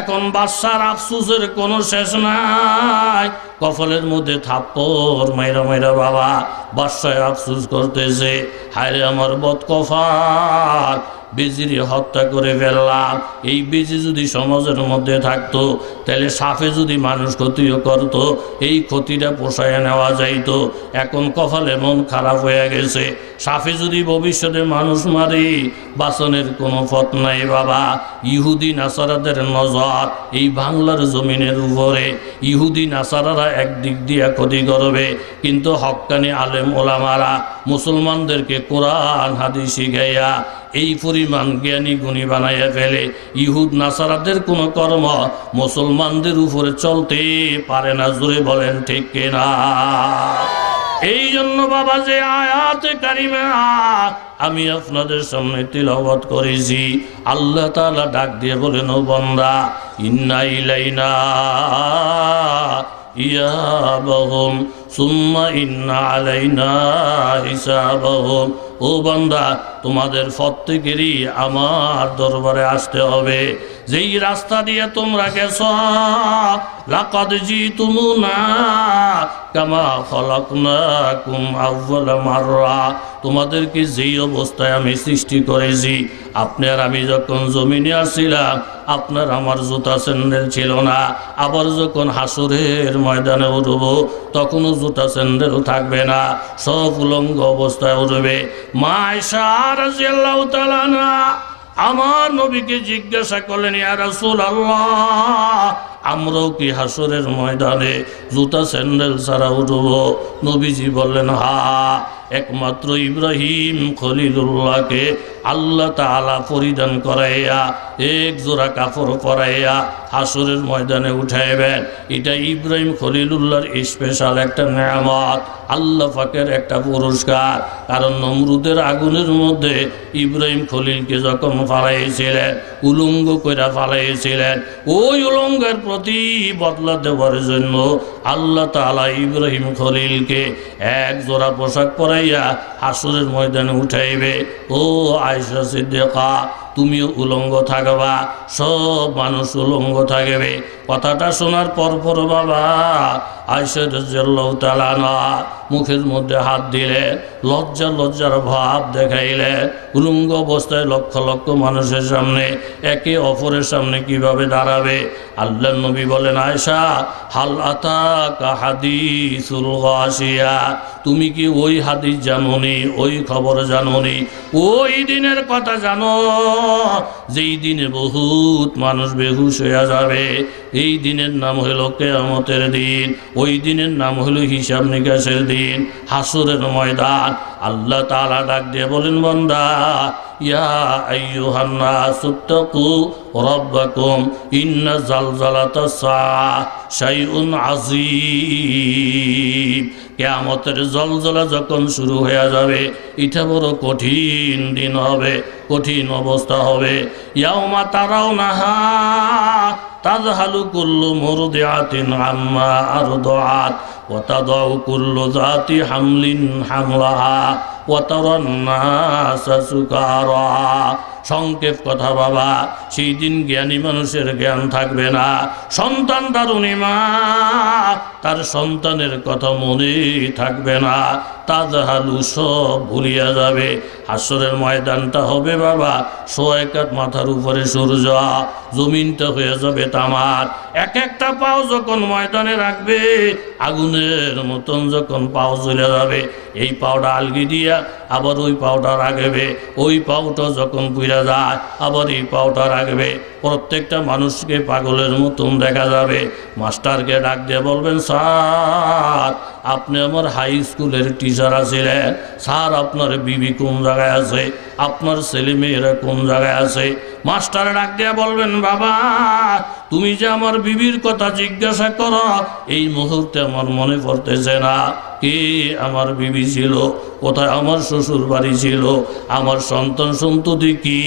এখন বাদশার আফসোসের কোনো শেষ নাই। কফলের মধ্যে থাপ্পড় মাইরা মাইরা বাবা বাদশায় আফসোস করতেছে, হায়রে আমার বদ কফাল, বেজিরে হত্যা করে ফেললাম। এই বেজি যদি সমাজের মধ্যে থাকতো, তাহলে সাপে যদি মানুষ ক্ষতিও করতো, এই ক্ষতিটা পোষায় নেওয়া যাইতো। এখন কপালে মন খারাপ হয়ে গেছে, সাপে যদি ভবিষ্যতে মানুষ মারে, বাঁচনের কোনো পথ নাই বাবা। ইহুদি নাসারাদের নজর এই বাংলার জমিনের উপরে। ইহুদি নাসারারা একদিক দিয়ে ক্ষতি করবে, কিন্তু হক্কানি আলেম ওলামারা মুসলমানদেরকে কোরআন হাদিস শিখাইয়া এই পরিমাণ জ্ঞানী গুণী বানাইয়া ফেলে, ইহুদ নাসারাদের কোনো কর্ম মুসলমানদের উপরে চলতে পারে না। জোরে বলেন ঠিক কিনা? এই জন্য বাবা যে আয়াতে কারিমা আমি আপনাদের সামনে তিলাওয়াত করেছি, আল্লাহ তাআলা ডাক দিয়ে বলেন, ও বান্দা, ইন্না ইলাইনা ইয়াবাহুম সুম্মা ইন্না আলাইনা হিসাবাহুম। ও বান্দা, তোমাদের প্রত্যেকেরই আমার দরবারে আসতে হবে। যেই রাস্তা দিয়ে তোমরা গেছো, লাকাদ জিতুমুনা কামা খলাকনাকুম আউয়ালা মাররা, তোমাদেরকে যেই অবস্থায় আমি সৃষ্টি করেছি, আপনার আমি যখন জমিনে আসছিলাম, আপনার আমার জুতা স্যান্ডেল ছিল না। আবার যখন হাসরের ময়দানে উঠব, তখনও জুতা স্যান্ডেল থাকবে না, সব উলঙ্গ অবস্থায় উঠবে। মা আয়েশা রাদিয়াল্লাহু তাআলা আনহা আমার নবীকে জিজ্ঞাসা করলেন, ইয়া রাসূলুল্লাহ, আমরাও কি হাসরের ময়দানে জুতা স্যান্ডেল ছাড়া উঠব? নবীজি বললেন, হা, একমাত্র ইব্রাহিম খলিলুল্লাহকে আল্লাহ তাআলা পরিধান করাইয়া এক জোড়া কাপড় পরাইয়া হাসরের ময়দানে উঠাইবেন। এটা ইব্রাহিম খলিলুল্লাহর স্পেশাল একটা নেয়ামত, আল্লাহ পাকের একটা পুরস্কার। কারণ নমরুদের আগুনের মধ্যে ইব্রাহিম খলিলকে যখন ফালাইছিলেন, উলঙ্গ কইরা ফালাইছিলেন, ওই উলঙ্গের প্রতি বদলা দেওয়ার জন্য আল্লাহ তাআলা ইব্রাহিম খলিলকে এক জোড়া পোশাক পরাইয়া হাসরের ময়দানে উঠাইবে। ও আয়েশা সিদ্দিকা, তুমিও উলঙ্গ থাকবা, সব মানুষ উলঙ্গ থাকবে। কথাটা শোনার পর বাবা আয়েশা রাদিয়াল্লাহু তাআলা আনহা মুখের মধ্যে হাত দিলেন, লজ্জার ভাব দেখাইলেন। উলঙ্গ অবস্থায় লক্ষ লক্ষ মানুষের সামনে একে অপরের সামনে কিভাবে দাঁড়াবে? আল্লাহর নবী বলেন, আয়েশা, হাল আতাকা হাদিসুল গাশিয়া, তুমি কি ওই হাদিস জানোনি, ওই খবর জানোনি, ওই দিনের কথা জানো যেই দিনে বহুত মানুষ বেহুশ হয়ে যাবে? এই দিনের নাম হলো কিয়ামতের দিন, ওই দিনের নাম হলো হিসাব নিকাশের দিন, হাসরের ময়দান। আল্লাহ তাআলা ডাক দিয়ে বলেন, বান্দা, ইয়া আইয়ুহান নাসুত্তাকু রাব্বাকুম ইন্না জালজালাতাস সাআ শাইউন আযীম। কিয়ামতের জলজলা যখন শুরু হয়ে যাবে, এটা বড় কঠিন দিন হবে, কঠিন অবস্থা হবে। ইয়াউমা তারাউনাহা তাযহালু কুল্লু মুরদিআতিন আম্মা আরদাআত ওয়া তাদাউ কুল্লু যাতি হামলিন হামলাহা ওয়া তারান নাসা সুকারা। সংক্ষেপ কথা বাবা, সেই দিন জ্ঞানী মানুষের জ্ঞান থাকবে না। সন্তান দারুণী মা, তার সন্তানের কথা মনে থাকবে না, তাজহালু সব ভুলিয়া যাবে। হাসরের ময়দানটা হবে বাবা সোয়াকাত মাথার উপরে সূর্য, জমিনটা হয়ে যাবে তামার। এক একটা পাও যখন ময়দানে রাখবে, আগুনের মতন যখন পাও জ্বলে যাবে, এই পাওটা আলগি দিয়া আবার ওই পাওটা রাখবে, ওই পাওটা যখন পুড়ে যায় আবার এই পাওটা রাখবে। প্রত্যেকটা মানুষকে পাগলের মতন দেখা যাবে। মাস্টারকে ডাক দিয়ে বলবেন, স্যার, আপনি আমার হাই স্কুলের টিচার আছিলেন, স্যার আপনার বিবি কোন জায়গায় আছে, আপনার ছেলে মেয়েরা কোন জায়গায় আছে? মাস্টার ডাক দিয়ে বলবেন, বাবা, তুমি যে আমার বিবির কথা জিজ্ঞাসা করো, এই মুহূর্তে আমার মনে পড়তেছে না কে আমার বিবি ছিল, কোথায় আমার শ্বশুর বাড়ি ছিল, আমার সন্তান সন্ততি কি,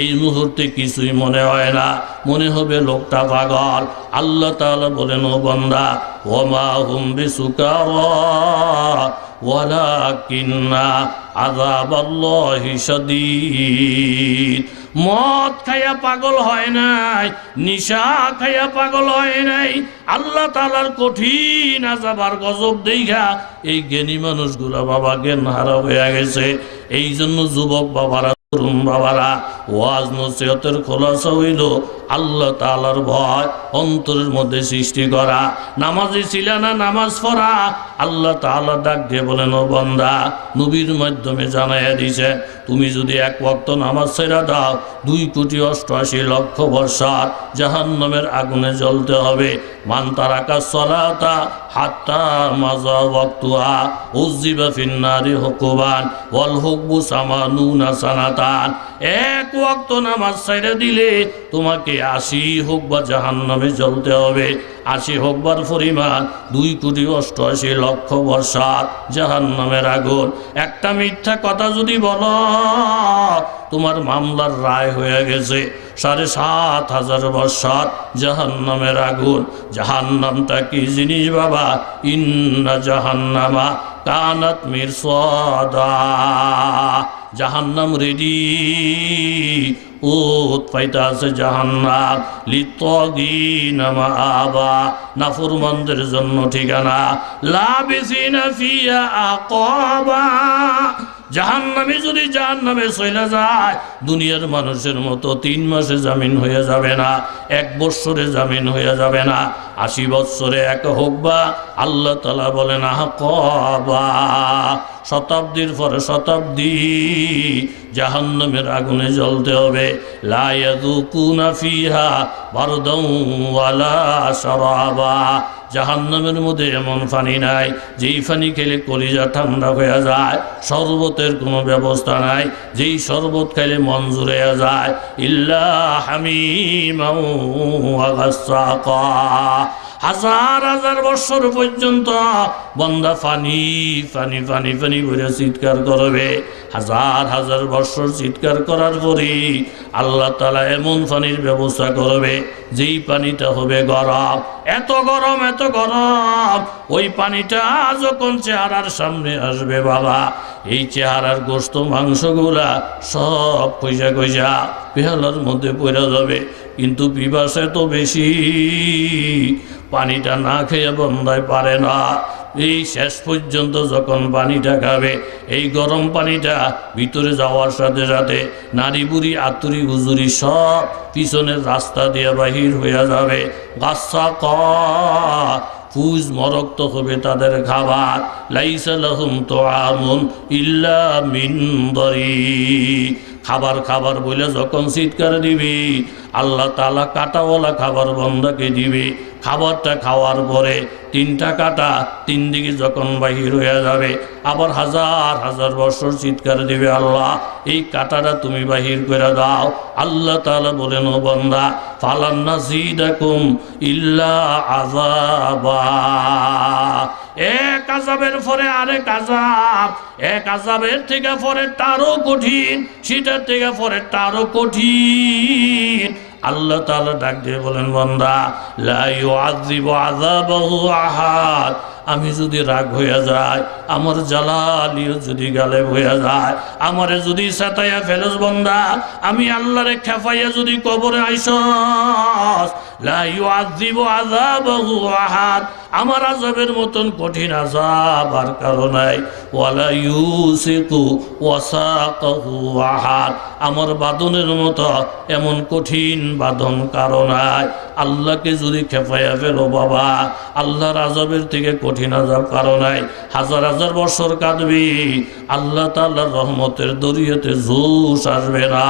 এই মুহূর্তে কিছুই মনে হয় না, মনে হবে লোকটা পাগল। আল্লাহ তাআলা বলেন, ও বান্দা, ওমা হুম বিসুকারা ওয়ালাকিন্না আযাবাল্লাহি শাদীদ। মদ খাইয়া পাগল হয় নাই, নিশা খাইয়া পাগল হয় নাই, আল্লাহ তাআলার কঠিন আযাব আর গজব দেখা এই জ্ঞানী মানুষগুলা বাবা জ্ঞান হারা হয়ে গেছে। এই জন্য যুবক বাবারা বাবারা, ওয়াজ নসিহতের খোলাসা হইল আল্লাহ তাআলার ভয় অন্তরের মধ্যে সৃষ্টি করা। নামাজি ছিল না, নামাজ পড়া। আল্লাহ তাআলা ডাক দিয়ে বলেন, ও বান্দা, নবীর মাধ্যমে জানাইয়া দিছে, তুমি যদি এক ওয়াক্ত নামাজ ছেড়ে দাও 2,88,00,000 বর্ষার জাহান্নামের আগুনে জ্বলতে হবে। মান তারাকা সলাতা হাত্তা মাজা ওয়াক্তুহা উযিবা ফিন্নারি হুকুবান ওয়াল হুকবু সামানুনা সানাতান। এক ওয়াক্ত নামাজ ছেড়ে দিলে তোমাকে 80 হুকবা জাহান্নামে জ্বলতে হবে। 80 হুকবার পরিমাণ 2,88,00,000 বর্ষার জাহান্নামের আগুন। একটা মিথ্যা কথা যদি বলো, তোমার মামলার রায় হয়ে গেছে 7,500 বর্ষার জাহান্নামের আগুন। জাহান্নামটা কি জিনিস বাবা? ইন্না জাহান্নামা কানাত মিরসাদা। জাহান্নাম রেডি, ওত পাইতা আছে জাহান্নাম। লিত্তাগিনা মাআবা, নাফরমানদের জন্য ঠিকানা। লাবিসিনা ফিহা আকাবা। জাহান্নামে যদি জাহান্নামে চলে যায়, দুনিয়ার মানুষের মতো 3 মাসে জামিন হয়ে যাবে না, 1 বৎসরে জামিন হয়ে যাবে না, 80 বৎসরে এক হুকবা। আল্লাহ তাআলা বলেন আকাবা, শতাব্দীর পর শতাব্দী জাহান্নামের আগুনে জ্বলতে হবে। লা ইয়াযুকুনা ফিহা বারদান ওয়ালা শারাবা। জাহান্নামের মধ্যে এমন পানি নাই যেই পানি খেলে কলিজা ঠান্ডা হয়ে যায়। শরবতের কোনো ব্যবস্থা নাই যেই শরবত খাইলে মন জুড়ে যায়। ইল্লা হামিমান ওয়া গাসসাকা। 1000 বছর পর্যন্ত বন্দা পানি পানি পানি পানি বলে চিৎকার করবে। 1000 বছর চিৎকার করার পরে আল্লাহ তাআলা এমন পানির ব্যবস্থা করবে যেই পানিটা হবে গরম। এত গরম, এত গরম, ওই পানিটা যখন চেহারার সামনে আসবে বাবা, এই চেহারার গোশত মাংসগুলা সব কইসা কইসা পেয়ালার মধ্যে পড়ে যাবে। কিন্তু পিপাসা তো বেশি, পানিটা না খেয়ে বন্দায় পারে না। এই শেষ পর্যন্ত যখন পানিটা খাবে, এই গরম পানিটা ভিতরে যাওয়ার সাথে সাথে নারী বুড়ি আতুরি হুজুরি সব পিছনের রাস্তা দিয়ে বাহির হয়ে যাবে। গাছা ক ফুজ মরক্ত হবে তাদের খাবার। লাইসা লাহুম তুআমুন ইল্লা মিন দরি। খাবার খাবার বলে যখন চিৎকার দিবি, আল্লাহ তাআলা কাটাওয়ালা খাবার বন্দাকে দিবে। খাবারটা খাওয়ার পরে 3টা কাটা 3 দিকে যখন বাহির হয়ে যাবে, আবার 1000 বছর চিৎকার দিবে, আল্লাহ এই কাটাটা তুমি বাহির করে দাও। আল্লাহ তাআলা বলেন, ও বান্দা, ফালান নাযিদাকুম ইল্লা আযাবা। এক আযাবের পরে আরেক আযাব, এক আযাবের থেকে পরেরটা আরো কঠিন, সেটার থেকে পরেরটা আরো কঠিন। আল্লাহ তাআলা ডাক দিয়ে বলেন, বান্দা, লা ইউআযিবু আযাবাহু আহাদ। আমি যদি রাগ হইয়া যায়, আমার জালালিও যদি গালেব হইয়া যায়, আমারে যদি সাতাইয়া ফেলস বান্দা, আমি আল্লাহরে খেপাইয়া যদি কবরে আইসস, লা ইউআযিবু আযাবাহু আহাদ। আমার আযাবের মতন কঠিন আযাব আর কারো নাই। ওয়ালা ইউসিকু ওয়াসাকাহু আহাদ। আমার বাদনের মতো এমন কঠিন বাদন কারো নাই। আল্লাহকে যদি খেপাইয়া ফেলো বাবা, আল্লাহর আযাবের থেকে কঠিন আযাব কারো নাই। 1000 বছর কাঁদবি, আল্লাহ তাআলার রহমতের দরিয়াতে জোশ আসবে না।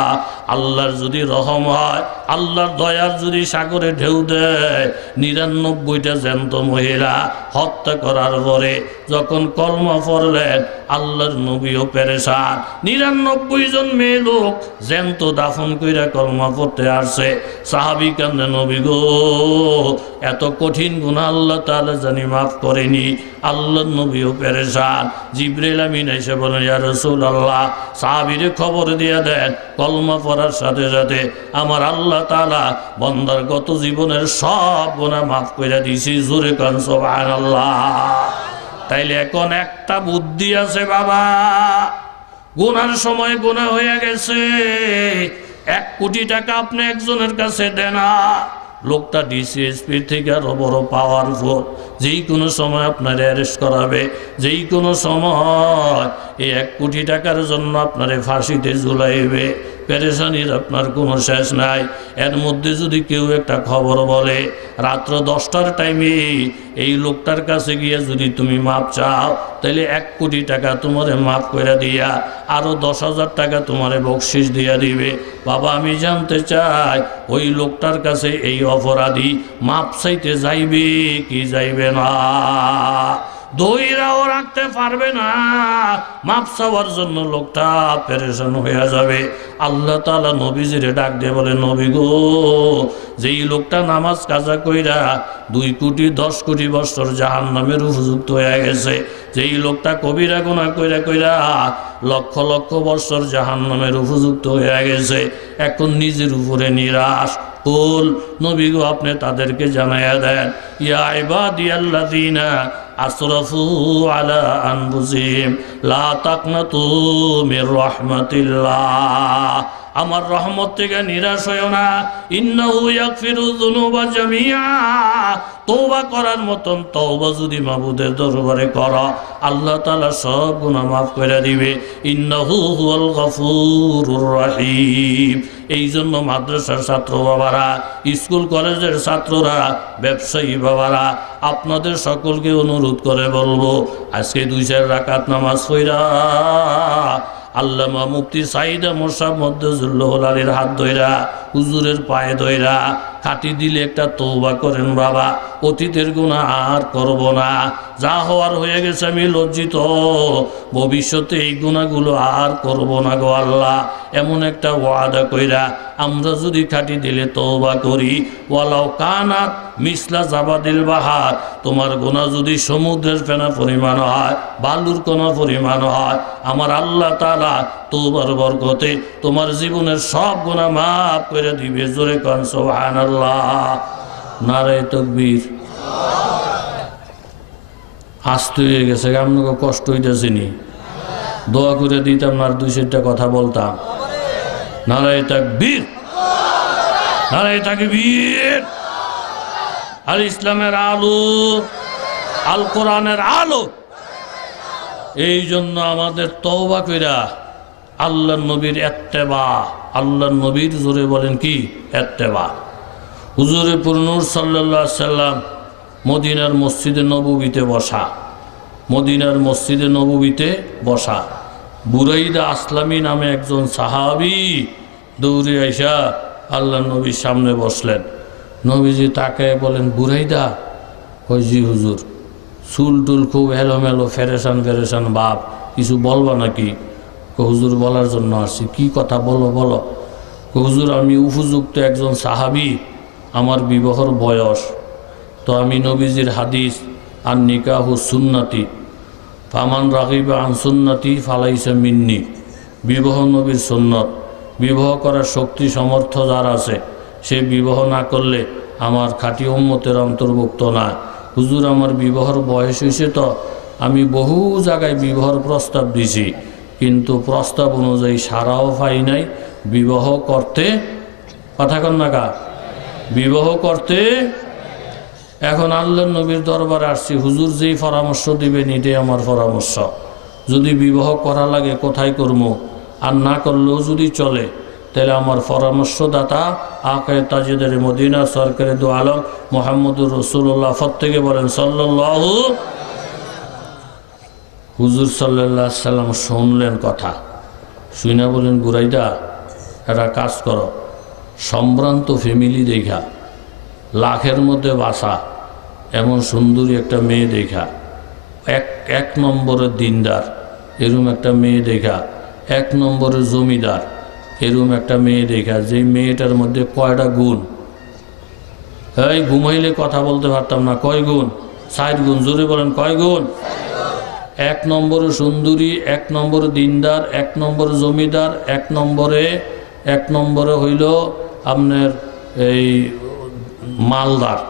আল্লাহর যদি রহম হয়, আল্লাহর দয়ার যদি সাগরে ঢেউ দেয়, 99টা জ্যান্ত মহিলা হত্যা করার পরে যখন কলমা পড়লেন, আল্লাহর নবীও পেরেশান। 99 জন মেয়ে লোক জ্যান্ত দাফন কইরা কলমা পড়তে আসছে। সাহাবী কান্দে, নবী গো, এত কঠিন গুনাহ আল্লাহ তাআলা জানি মাফ করেনি। আল্লাহর নবীও পেরেশান। জিবরাইল আমিন এসে বলেন, ইয়া রাসূলুল্লাহ, সাহাবীরে খবর দিয়ে দেন, কলমা পড়ার সাথে সাথে আমার আল্লাহ তাআলা বান্দার গত জীবনের সব গুনাহ মাফ করে দিয়েছি। জোরে কান সুবহানাল্লাহ। তাইলে এখন একটা বুদ্ধি আছে বাবা, গুনার সময় গুনাহ হয়ে গেছে, 1 কোটি টাকা আপনি একজনের কাছে দেন, লোকটা ডিসিএসপি থেকে আরো বড় পাওয়ারফুল, যেই কোনো সময় আপনার অ্যারেস্ট করাবে, যেই কোনো সময় এই 1 কোটি টাকার জন্য আপনারে ফাঁসিতে ঝুলাইবে। পেরেশানির আপনার কোনো শেষ নাই। এর মধ্যে যদি কেউ একটা খবর বলে রাত্র 10টার টাইমে এই লোকটার কাছে গিয়ে যদি তুমি মাপ চাও, তাহলে 1 কোটি টাকা তোমারে মাফ করে দিয়া আরো 10,000 টাকা তোমারে বকশিস দিয়া দিবে। বাবা, আমি জানতে চাই ওই লোকটার কাছে এই অপরাধী মাপ চাইতে যাইবে কি যাইবে না? দইরাও রাখতে পারবে না, মাপ চাওয়ার জন্য লোকটা পেরেশান হয়ে যাবে। আল্লাহ তাআলা নবীজিরে ডাক দিয়ে বলে, নবী গো, যেই লোকটা নামাজ কাজা কইরা 2 কোটি 10 কোটি বছর জাহান্নামের উপযুক্ত হয়ে গেছে, যেই লোকটা কবিরা গুনাহ কইরা কইরা লক্ষ লক্ষ বছর জাহান্নামের উপযুক্ত হয়ে গেছে, এখন নিজের উপরে নিরাশ কুল, নবী গো আপনি তাদেরকে জানাইয়া দেন, ইয়া ইবাদিয়াল্লাযীনা আসরাফু আলা আনফুসিহিম লা তাকনাতু মির রাহমাতিল্লাহ, আমার রহমত থেকে নিরাশ হইও না। ইন্নাহু ইয়াগফিরুয যুনুবা জামিআ, তওবা করার মতন তওবা যদি মাবুদের দরবারে করো, আল্লাহ তাআলা সব গুনাহ মাফ করে দিবে। ইন্নাহু হুয়াল গফুরুর রহিম। এই জন্য মাদ্রাসার ছাত্র বাবারা, স্কুল কলেজের ছাত্ররা, ব্যবসায়ী বাবারা, আপনাদের সকলকে অনুরোধ করে বলবো, আজকে 2-4 রাকাত নামাজ পড়া আল্লামা মুফতি সাইদ আহমদ সাহেব মদ্দাজুল্লাহুল আলীর হাত ধইরা, হুজুরের পায়ে ধইরা খাটি দিলে একটা তওবা করেন বাবা, অতীতের গুনাহ আর করব না, যা হওয়ার হয়ে গেছে আমি লজ্জিত, ভবিষ্যতে এই গুনাহগুলো আর করব না গো আল্লাহ। এমন একটা ওয়াদা কইরা আমরা যদি খাটি দিলে তওবা করি, ওয়ালাউ কানাত মিসলা জাবাদিল বাহার, তোমার গুনাহ যদি সমুদ্রের ফেনা পরিমাণ হয়, বালুর কণা পরিমাণ হয়, আমার আল্লাহ তাআলা তওবার বরকতে তোমার জীবনের সব গুনাহ মাফ করে দিবে। জোরে কোন সুবহানাল্লাহ, নারে তাকবীর। আসতে হয়ে গেছে, আপনাকে কষ্ট হইতেছে নি? দোয়া করে দিতাম না, আর 2-4টা কথা বলতাম। নারে তাকবীর, নারে তাকবীর। আল ইসলামের আলো, আল কোরআনের আলো। এই জন্য আমাদের তওবা কইরা আল্লাহর নবীর ইত্তেবা, আল্লাহর নবীর, জোরে বলেন কি ইত্তেবা। হুজুরে পুরনূর সাল্লাল্লাহু আলাইহি সাল্লাম মদিনার মসজিদে নববীতে বসা, মদিনার মসজিদে নববীতে বসা। বুরাইদা আসলামী নামে একজন সাহাবী দৌড়ে আইসা আল্লাহর নবীর সামনে বসলেন। নবীজি তাকে বলেন, বুরাইদা? কই জি হুজুর। চুল টুল খুব এলোমেলো, ফেরেশান ফেরেশান বাপ, কিছু বলবা নাকি? হুজুর বলার জন্য আসছি। কি কথা বলো বলো। হুজুর আমি উপযুক্ত একজন সাহাবী, আমার বিবাহর বয়স, তো আমি নবীজির হাদিস আর নিকাহু সুন্নতি ফামান রাগিবা আন সুন্নতি ফালাইসা মিন্নি, বিবাহ নবীর সুন্নত, বিবাহ করার শক্তি সামর্থ্য যার আছে সে বিবাহ না করলে আমার খাঁটি উম্মতের অন্তর্ভুক্ত না। হুজুর আমার বিবাহর বয়স হয়েছে, তো আমি বহু জায়গায় বিবাহর প্রস্তাব দিছি, কিন্তু প্রস্তাব অনুযায়ী সারাও পাই নাই। বিবাহ করতে, কথা কন না কা, বিবাহ করতে এখন আল্লাহর নবীর দরবারে আসছি। হুজুর যেই পরামর্শ দিবেন এটাই আমার পরামর্শ। যদি বিবাহ করা লাগে কোথায় করবো, আর না করলেও যদি চলে, তাহলে আমার পরামর্শদাতা আকায়ে তাজেদারে মদিনা সরকারে দু আলম মুহাম্মদুর রাসূলুল্লাহ থেকে বলেন সাল্লাল্লাহু। হুজুর সাল্লাল্লাহু আলাইহি সাল্লাম শুনলেন কথা, শুনে বলেন, বুরাইদা একটা কাজ করো, সম্ভ্রান্ত ফ্যামিলি দেখা, লাখের মধ্যে বাসা এমন সুন্দরী একটা মেয়ে দেখা, এক নম্বরের দিনদার এরম একটা মেয়ে দেখা, 1 নম্বরের জমিদার এরম একটা মেয়ে দেখা, যে মেয়েটার মধ্যে কয়টা গুণ, এই ঘুমাইলে কথা বলতে পারতাম না, কয় গুণ? 4 গুণ। জোরে বলেন কয় গুণ? 1 নম্বরে সুন্দরী, 1 নম্বরে দিনদার, 1 নম্বরে জমিদার, 1 নম্বরে হইল আপনার এই মালদার,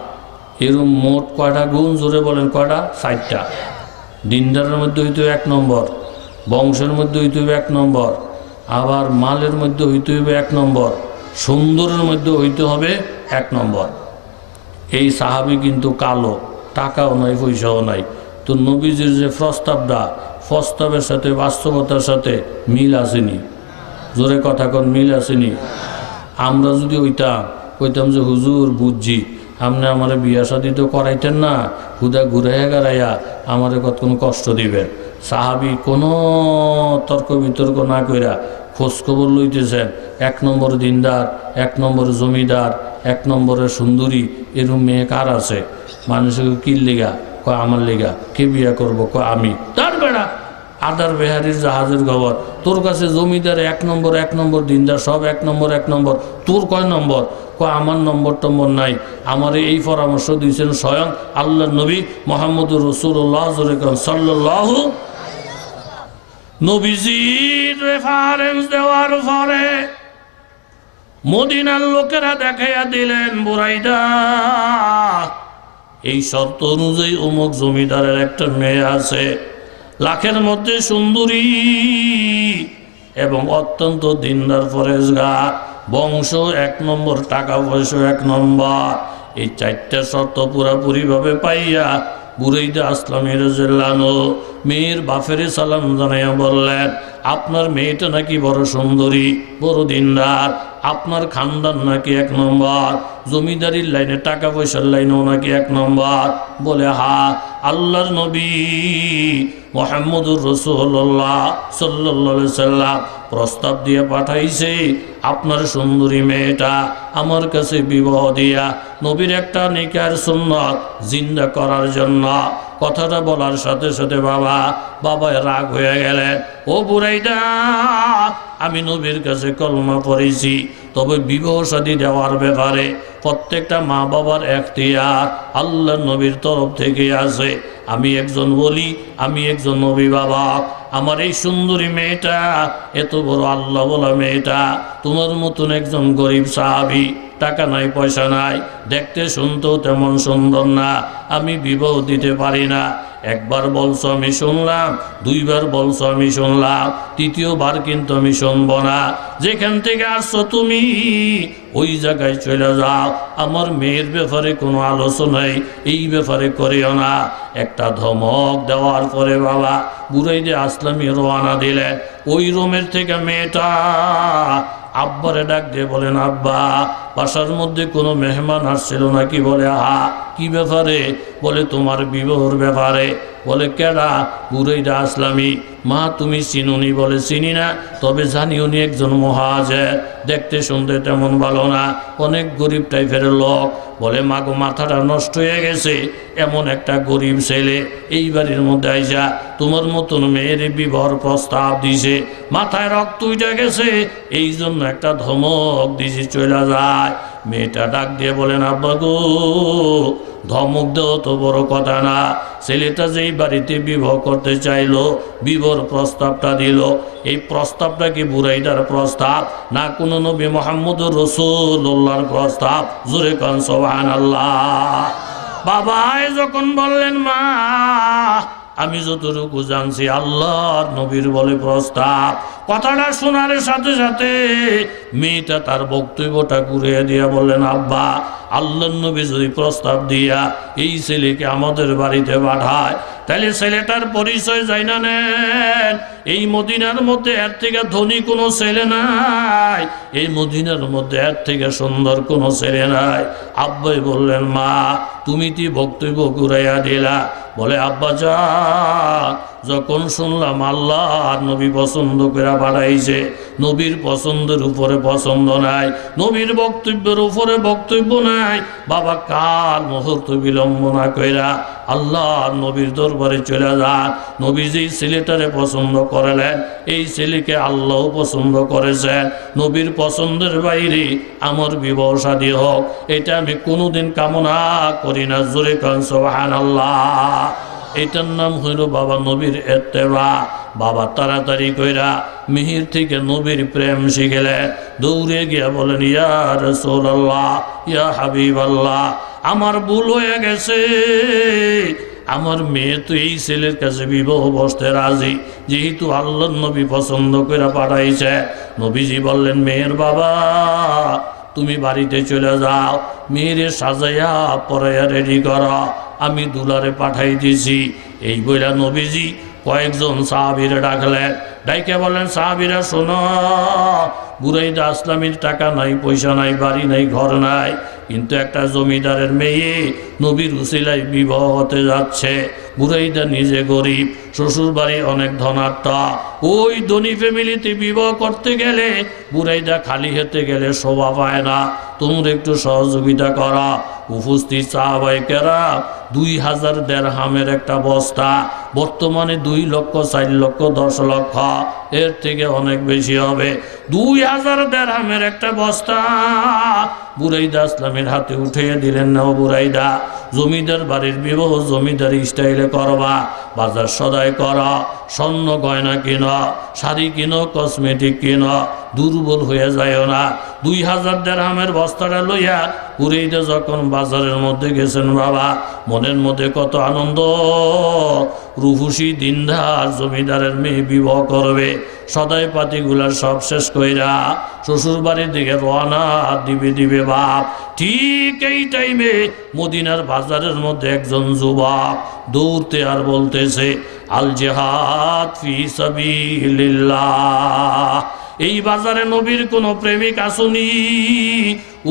এরম মোট কয়টা গুণ? জোরে বলেন কয়টা? 4টা। দিনদারের মধ্যে হইতে 1 নম্বর, বংশের মধ্যে হইতে 1 নম্বর, আবার মালের মধ্যে হইতে হবে 1 নম্বর, সুন্দরের মধ্যে হইতে হবে 1 নম্বর। এই সাহাবী কিন্তু কালো, টাকাও নাই পয়সাও নাই, তো নবীজির যে প্রস্তাবের সাথে বাস্তবতার সাথে মিল আসেনি। জোরে কথা কন, মিল আসেনি। আমরা যদি কইতাম যে হুজুর বুঝছি, আপনি আমার বিয়া শাদী তো করাইতেন না, হুদা ঘুরে গাড়াইয়া আমারে কতক্ষণ কষ্ট দিবেন। সাহাবী কোনো তর্ক বিতর্ক না কইরা খোঁজখবর লইতেছেন। 1 নম্বর দিনদার, 1 নম্বর জমিদার, 1 নম্বরের সুন্দরী, এরম মেয়ে কার আছে? মানুষকে কি লেগা? কয় আমার লেগা। কে বিয়া করবো? কয় আমি। তার বেড়া আদার বেহারির জাহাজের খবর, তোর কাছে জমিদার 1 নম্বর, 1 নম্বর দিনদার সব 1 নম্বর, 1 নম্বর, তোর কয় নম্বর? কয় আমার নম্বর টম্বর নাই। আমার এই পরামর্শ দিয়েছেন স্বয়ং আল্লাহ নবী মুহাম্মদুর রাসূলুল্লাহ সাল্লাল্লাহু। নবীজির রেফারেন্স দেওয়ার পরে মদিনার লোকেরা দেখাইয়া দিলেন, বুরাইদা এই শর্ত অনুযায়ী অমুক জমিদারের একটা মেয়ে আছে, লাখের মধ্যে সুন্দরী এবং অত্যন্ত দিনদার পরেশগার, বংশ 1 নম্বর, টাকা পয়সা 1 নম্বর। এই 4টা শর্ত পুরাপুরি ভাবে পাইয়া বুরাইদা আসলামী রাদিয়াল্লাহু আনহু মেয়ের বাপেরে সালাম জানাইয়া বললেন, আপনার মেয়েটা নাকি বড় সুন্দরী, বড় দিনদার, আপনার খানদান নাকি 1 নম্বর, জমিদারির লাইনে টাকা পয়সার লাইনেও নাকি 1 নম্বর। বলে হা, আল্লাহর নবী মুহাম্মদুর রাসূলুল্লাহ সাল্লাল্লাহু আলাইহি সাল্লাম প্রস্তাব দিয়ে পাঠাইছে আপনার সুন্দরী মেয়েটা আমার কাছে বিবাহ দিয়া নবীর একটা নিকার সুন্নাত জিন্দা করার জন্য। কথাটা বলার সাথে সাথে বাবা রাগ হয়ে গেলেন। ও বুরাইদা, আমি নবীর কাছে কলমা পড়েছি, তবে বিবাহ শাদী দেওয়ার ব্যাপারে প্রত্যেকটা মা বাবার এখতিয়ার আল্লাহ নবীর তরফ থেকে আছে। আমি একজন বলি, আমি একজন অভিভাবক। আমার এই সুন্দরী মেয়েটা, এত বড় আল্লাহ বলা মেয়েটা, তোমার মতন একজন গরিব সাহাবী, টাকা নাই পয়সা নাই, দেখতে শুনতেও তেমন সুন্দর না, আমি বিবাহ দিতে পারি না। 1 বার বলছো আমি শুনলাম, 2 বার বলছো আমি শুনলাম, 3য়বার কিন্তু আমি শুনবো না। যেখান থেকে আসছো তুমি ওই জায়গায় চলে যাও, আমার মেয়ের ব্যাপারে কোনো আলোচনাই এই ব্যাপারে করিও না। একটা ধমক দেওয়ার পরে বাবা বুরাইদা আসলামী রওনা দিলেন। ওই রুমের থেকে মেয়েটা আব্বারে ডাক দিয়ে বলেন, আব্বা বাসার মধ্যে কোনো মেহমান আসছিল নাকি? বলে হা। কি ব্যাপারে? বলে তোমার বিবাহর ব্যাপারে। বলে কেডা? বুরাইদা আসলামী। মা তুমি চিনুনি? বলে চিনি না, তবে জানি উনি একজন মুহাজির, দেখতে শুনতে তেমন ভালো না, অনেক গরিব টাইপের লোক। বলে মা গো, মাথাটা নষ্ট হয়ে গেছে, এমন একটা গরিব ছেলে এই বাড়ির মধ্যে আইসা তোমার মতন মেয়ের বিবাহর প্রস্তাব দিছে, মাথায় রক্ত উঠে গেছে, এই জন্য একটা ধমক দিছে, চলে যায়। মেয়েটা ডাক দিয়ে বলেন, আব্বা গো, ধমক দেওয়া তো বড় কথা না, ছেলেটা যেই বাড়িতে বিবাহ করতে চাইলো, বিবাহর প্রস্তাবটা দিল, এই প্রস্তাবটা কি বুরাইদার প্রস্তাব না কোনো নবী মুহাম্মদুর রাসূলুল্লাহর প্রস্তাব? জোরে কান সুবহানাল্লাহ। বাবাই যখন বললেন, মা আমি যতটুকু জানছি আল্লাহর নবীর বলে প্রস্তাব, কথাটা শোনার সাথে সাথে মেয়েটা তার বক্তব্যটা ঘুরিয়ে দিয়া বললেন, আব্বা আল্লাহর নবী যদি প্রস্তাব দিয়া এই ছেলেকে আমাদের বাড়িতে পাঠায়, তাহলে ছেলেটার পরিচয় যাই না নেন। এই মদিনার মধ্যে এর থেকে ধনী কোনো ছেলে নাই, এই মদিনার মধ্যে এর থেকে সুন্দর কোনো ছেলে নাই। আব্বাই বললেন, মা তুমি কি বক্তব্য ঘুরাইয়া দিলা? বলে আব্বা যান, যখন শুনলাম আল্লাহ আর নবী পছন্দ করে পাঠাইছে, নবীর পছন্দের উপরে পছন্দ নাই, নবীর বক্তব্যের উপরে বক্তব্য নাই, বাবা কাল মুহূর্ত বিলম্ব না কইরা আল্লাহ নবীর দরবারে চলে যান। নবী যেই ছেলেটারে পছন্দ করলেন, এই ছেলেকে আল্লাহ পছন্দ করেছেন, নবীর পছন্দের বাইরে আমার বিবাহ শাদী হোক, এটা আমি কোনোদিন কামনা করি না। জোরে কান সুবহানাল্লাহ। এটার নাম হইল বাবা নবীর ইত্তেবা। বাবা তাড়াতাড়ি কইরা মিহির থেকে নবীর প্রেম শিখলেন, দৌড়ে গিয়া বলেন, ইয়া রাসূলুল্লাহ, ইয়া হাবিবাল্লাহ, আমার ভুল হয়ে গেছে, আমার মেয়ে তো এই ছেলের কাছে বিবাহ বসতে রাজি, যেহেতু আল্লাহর নবী পছন্দ করে পাঠাইছে। নবীজি বললেন, মেয়ের বাবা তুমি বাড়িতে চলে যাও, মেয়েরে সাজাইয়া পরাইয়া রেডি করো, আমি দুলারে পাঠাই দিছি। এই বইলা নবীজি কয়েকজন সাহাবীরে ডাকলেন, ডাইকে বলেন, সাহাবীরা শোনো, বুরাইদা আসলামীর টাকা নাই, পয়সা নাই, বাড়ি নাই, ঘর নাই, কিন্তু একটা জমিদারের মেয়ে নবীর উসিলায় বিবাহ হতে যাচ্ছে। বুরাইদা নিজে গরিব, শ্বশুর বাড়ি অনেক ধনাঢ্য। ওই ধনী ফ্যামিলিতে বিবাহ করতে গেলে বুরাইদা খালি হাতে গেলে শোভা পায় না, তোমরা একটু সহযোগিতা করা। উপস্থিত সাহাবায়ে কেরাম 2000 দিরহামের একটা বস্তা, বর্তমানে 2 লক্ষ, 4 লক্ষ, 10 লক্ষ, এর থেকে অনেক বেশি হবে। 2000 দিরহামের একটা বস্তা বুরাইদা আসলামের হাতে উঠিয়ে দিলেন। নাও বুরাইদা, জমিদার বাড়ির বিবাহ জমিদার স্টাইলে করবা, বাজার সদাই করা, স্বর্ণ গয়না কিনো, শাড়ি কিনো, কসমেটিক কিনো, দুর্বল হয়ে যায় না। 2000 দিরহামের বস্তাটা লইয়া বুরাইদা যখন বাজারের মধ্যে গেছেন, বাবা মনের মধ্যে কত আনন্দ, রূপসী দিনদার জমিদারের মেয়ে বিবাহ করবে। সদাই পাতিগুলা সব শেষ কইরা শ্বশুর বাড়ির দিকে রওনা দিবে বাপ। ঠিক এই টাইমে মদিনার বাজারের মধ্যে একজন যুবক দৌড়তে আর বলতেছে, আল জিহাদ ফি সাবিলিল্লাহ। এই বাজারে নবীর কোন প্রেমিক আসুনি?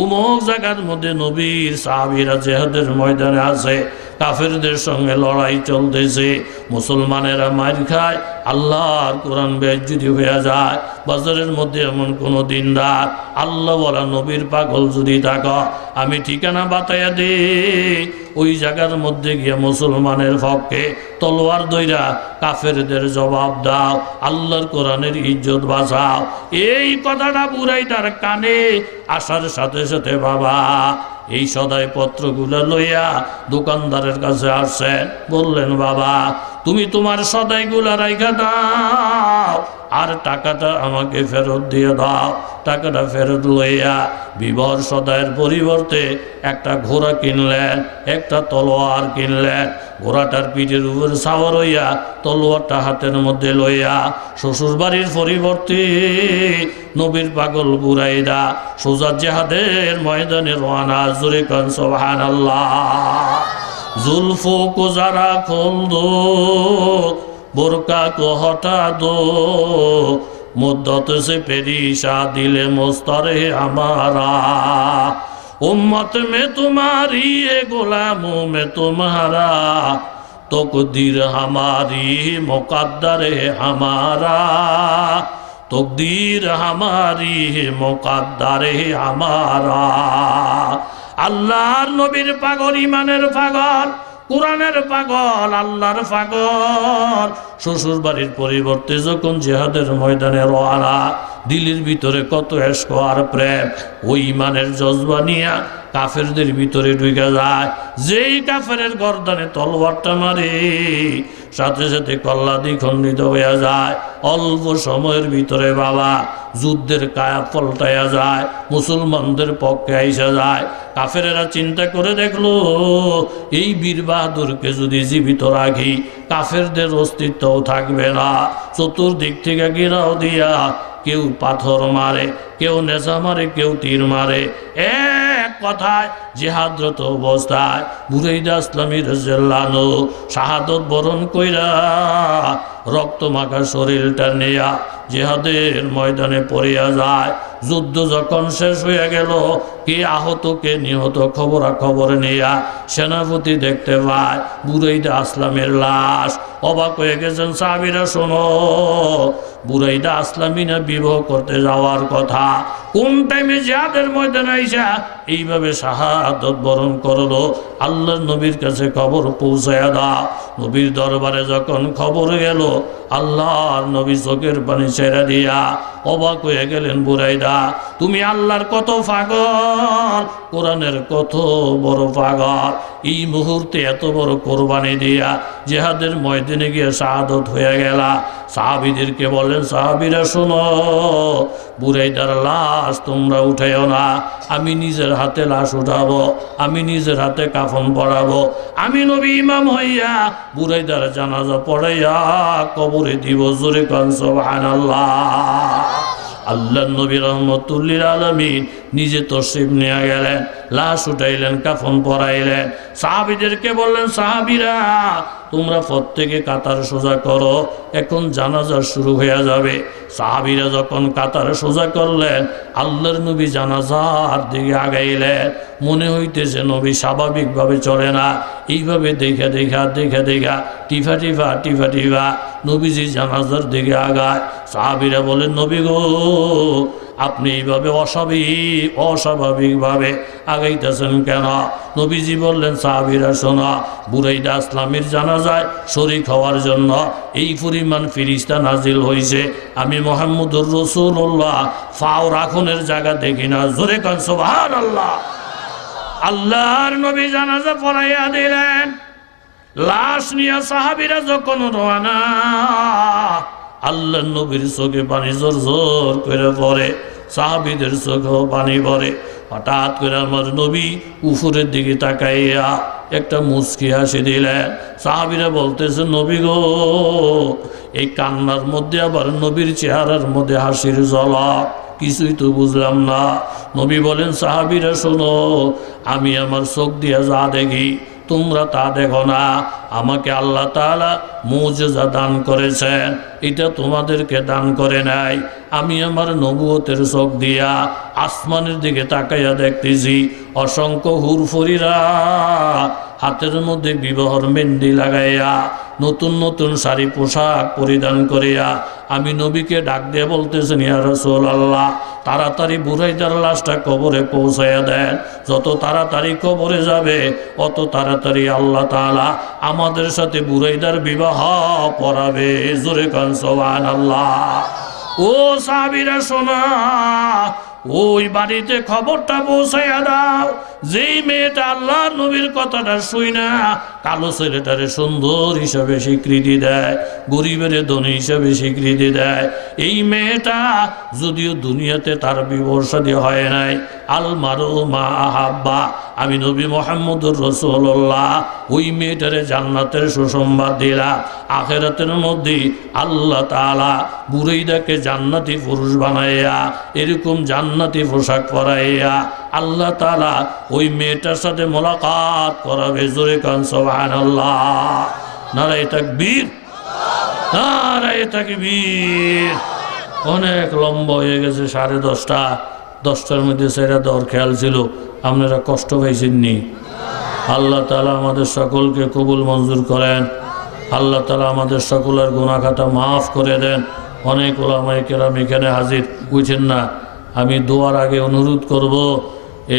উমুক জায়গার মধ্যে নবীর সাহাবীরা জিহাদের ময়দানে আছে, কাফেরদের সঙ্গে লড়াই চলতেছে, মুসলমানেরা মার খায়, আল্লাহর কোরআন বেইজ্জতি হয়ে যায়। বাজারের মধ্যে এমন কোন দিনদার আল্লাহ বলা নবীর পাগল যদি থাকো, আমি ঠিকানা বাতাইয়া দে, ওই জায়গার মধ্যে গিয়ে মুসলমানের পক্ষে তলোয়ার দইরা কাফেরদের জবাব দাও, আল্লাহর কোরআনের ইজ্জত বাঁচাও। এই কথাটা বুরাইদার কানে আসার সাথে সাথে বাবা এই সদাই পত্রগুলো লইয়া দোকানদারের কাছে আসছেন, বললেন, বাবা তুমি তোমার সদাইগুলা রাইখা দাও, আর টাকাটা আমাকে ফেরত দিয়ে দাও। টাকাটা ফেরত লইয়া বিবাহ সদাইয়ের পরিবর্তে একটা ঘোড়া কিনলেন, একটা তলোয়ার কিনলেন। ঘোড়াটার পিঠের উপর সাওয়ার হইয়া তলোয়ারটা হাতের মধ্যে লইয়া শ্বশুর বাড়ির পরিবর্তে নবীর পাগল বুরাইদা সোজা জিহাদের ময়দানে রওনা। জোরে কান সুবহানাল্লাহ। जुल्फों को जरा खोल दो, बुरका को हटा दो, मुद्दत से पेरीशा दिले मुस्तर है हमारा, उम्मत में तुम्हारी है गुलामों में तुम्हारा, तकदीर हमारी मुकद्दर है हमारा, तकदीर हमारी मुकद्दर है हमारा। আল্লাহর নবীর পাগল, ইমানের পাগল, কোরআনের পাগল, আল্লাহর পাগল শ্বশুর বাড়ির পরিবর্তে যখন জিহাদের ময়দানে রওনা, দিলের ভিতরে কত এশক আর প্রেম, ওই ইমানের জজবা নিয়া কাফেরদের ভিতরে ঢুকে যায়। যেই কাফেরের গর্দানে তলোয়ারটা মারে, সাথে সাথে কল্লা দ্বিখণ্ডিত হয়ে যায়। অল্প সময়ের ভিতরে বাবা যুদ্ধের কায়া পল্টাইয়া যায়, মুসলমানদের পক্ষে আইসা যায়। কাফেরেরা চিন্তা করে দেখলো, এই বীর বাহাদুরকে যদি জীবিত রাখি কাফেরদের অস্তিত্বও থাকবে না। চতুর্দিক থেকে ঘেরাও দিয়া কেউ পাথর মারে, কেউ নেশা মারে, কেউ তীর মারে। এক কথায় জিহাদরত অবস্থায় বুরাইদা আসলামী রাদিয়াল্লাহু আনহু শাহাদত বরণ কইরা রক্ত মাখা শরীরটা নেয়া জিহাদের ময়দানে পড়িয়া যায়। যুদ্ধ যখন শেষ হয়ে গেল, কে আহত কে নিহত খবর নেয়া সেনাপতি দেখতে পায় বুরাইদা আসলামের লাশ। অবাক হয়ে গেছেন সাহাবীরা, শোনো, বুরাইদা আসলামী না বিবাহ করতে যাওয়ার কথা, কোন টাইমে জিহাদের ময়দানে আইসা এইভাবে শাহাদত বরণ করলো। আল্লাহর নবীর কাছে খবর পৌঁছায়া দাও। নবীর দরবারে যখন খবর গেল, আল্লাহর নবী চোখের পানি ছেড়ে দিয়া অবাক হয়ে গেলেন, বুরাইদা তুমি আল্লাহর কত পাগল, কোরআনের কত বড় পাগল, এই মুহূর্তে এত বড় কোরবানি দিয়া জিহাদের ময়দানে গিয়ে শাহাদত হয়ে গেলা। সাহাবীদেরকে বলেন, সাহাবীরা শোনো, বুরাইদার লাশ তোমরা উঠাইও না, আমি নিজের হাতে লাশ উঠাবো, আমি নিজের হাতে কাফন পরাবো, আমি নবী ইমাম হইয়া বুরাইদার জানাজা পড়াইয়া কবরে দিব। জোরে কান সুবহানাল্লাহ। আল্লাহ নবী রহমতুল্লিল আলামিন নিজে তশরিফ নিয়ে গেলেন, লাশ উঠাইলেন, কাফন পরাইলেন, সাহাবীদেরকে বললেন, সাহাবীরা তোমরা প্রত্যেকে কাতার সোজা করো, এখন জানাজা শুরু হয়ে যাবে। সাহাবীরা যখন কাতার সোজা করলেন, আল্লাহর নবী জানাজার দিকে আগাইলেন। মনে হইতেছে নবী স্বাভাবিকভাবে চলে না, এইভাবে দেখা দেখা দেখা দেখা টিফা টিফা টিফা টিফা নবীজি জানাজার দিকে আগায়। সাহাবীরা বলেন, নবী গো আপনি এইভাবে অস্বাভাবিকভাবে আগাইতেছেন কেন? নবীজি বললেন, সাহাবীরা শোনা, বুরাইদা আসলামের জানাজায় শরীক হওয়ার জন্য এই পরিমাণ ফেরেশতা নাজিল হয়েছে, আমি মুহাম্মদুর রাসূলুল্লাহ ফাও রাখনের জায়গা দেখি না। জোরে কান সুবহানাল্লাহ। আল্লাহর নবী জানাজা পড়াইয়া দিলেন। লাশ নিয়ে সাহাবীরা যখন রওনা, আল্লাহর নবীর চোখে পানি জোর জোর করে পড়ে, সাহাবীদের চোখেও পানি পড়ে। হঠাৎ করে আমার নবী উপরের দিকে তাকাইয়া একটা মুচকি হাসি দিলেন। সাহাবীরা বলতেছে, নবী গো এই কান্নার মধ্যে আবার নবীর চেহারার মধ্যে হাসির ঝলক, কিছুই তো বুঝলাম না। নবী বলেন, সাহাবীরা শোনো, আমি আমার চোখ দিয়ে যা দেখি তোমরা তা দেখো না। আমাকে আল্লাহ তাআলা মুজিজা দান করেছেন, এটা তোমাদেরকে দান করে নাই। আমি আমার নবুয়তের চোখ দিয়া আসমানের দিকে তাকাইয়া দেখতেছি অসংখ্য হুরফরিরা হাতের মধ্যে বিবাহর মেহেন্দি লাগাইয়া নতুন নতুন শাড়ি পোশাক পরিধান করিয়া আমি নবীকে ডাক দিয়ে বলতেছেন, ইয়া রাসূলুল্লাহ তাড়াতাড়ি বুরাইদার লাশটা কবরে পৌঁছাইয়া দেন। যত তাড়াতাড়ি কবরে যাবে অত তাড়াতাড়ি আল্লাহ তাআলা আমাদের সাথে বুরাইদার বিবাহ পড়াবে। জোরে কান সুবহানাল্লাহ। ও সাহাবীরা শোনা, ওই বাড়িতে খবরটা পৌঁছাইয়া দাও, যেই মেয়েটা আল্লাহ নবীর কথাটা শুই না কালো ছেলেটারে সুন্দর হিসাবে স্বীকৃতি দেয়, গরিবের ধনী হিসাবে স্বীকৃতি দেয়, এই মেয়েটা যদিও দুনিয়াতে তার বিবাহ শাদী হয় নাই, আল মারু মা আহাব্বা, আমি নবী মুহাম্মদুর রাসূলুল্লাহ ওই মেয়েটারে জান্নাতের সুসংবাদ দিলাম। আখিরাতের মধ্যে আল্লাহ তাআলা বুরাইদাকে জান্নাতি পুরুষ বানাইয়া এরকম জান্নাতি পোশাক পরাইয়া আল্লাহ তাআলা ওই মেয়েটার সাথে মোলাকাত করাবে। জোরে কান সুবহানাল্লাহ। নারায়ে তাকবীর, নারায়ে তাকবীর। অনেক লম্বা হয়ে গেছে, 10:30। 10টার মধ্যে সেরা দেওয়ার খেয়াল ছিল, আপনারা কষ্ট পাইছেননি? আল্লাহ তাআলা আমাদের সকলকে কবুল মঞ্জুর করেন। আল্লাহ তাআলা আমাদের সকলের গুনাহ খাতা মাফ করে দেন। অনেক ওলামায়ে কেরাম এখানে হাজির বুঝছেন না। আমি দোয়ার আগে অনুরোধ করব,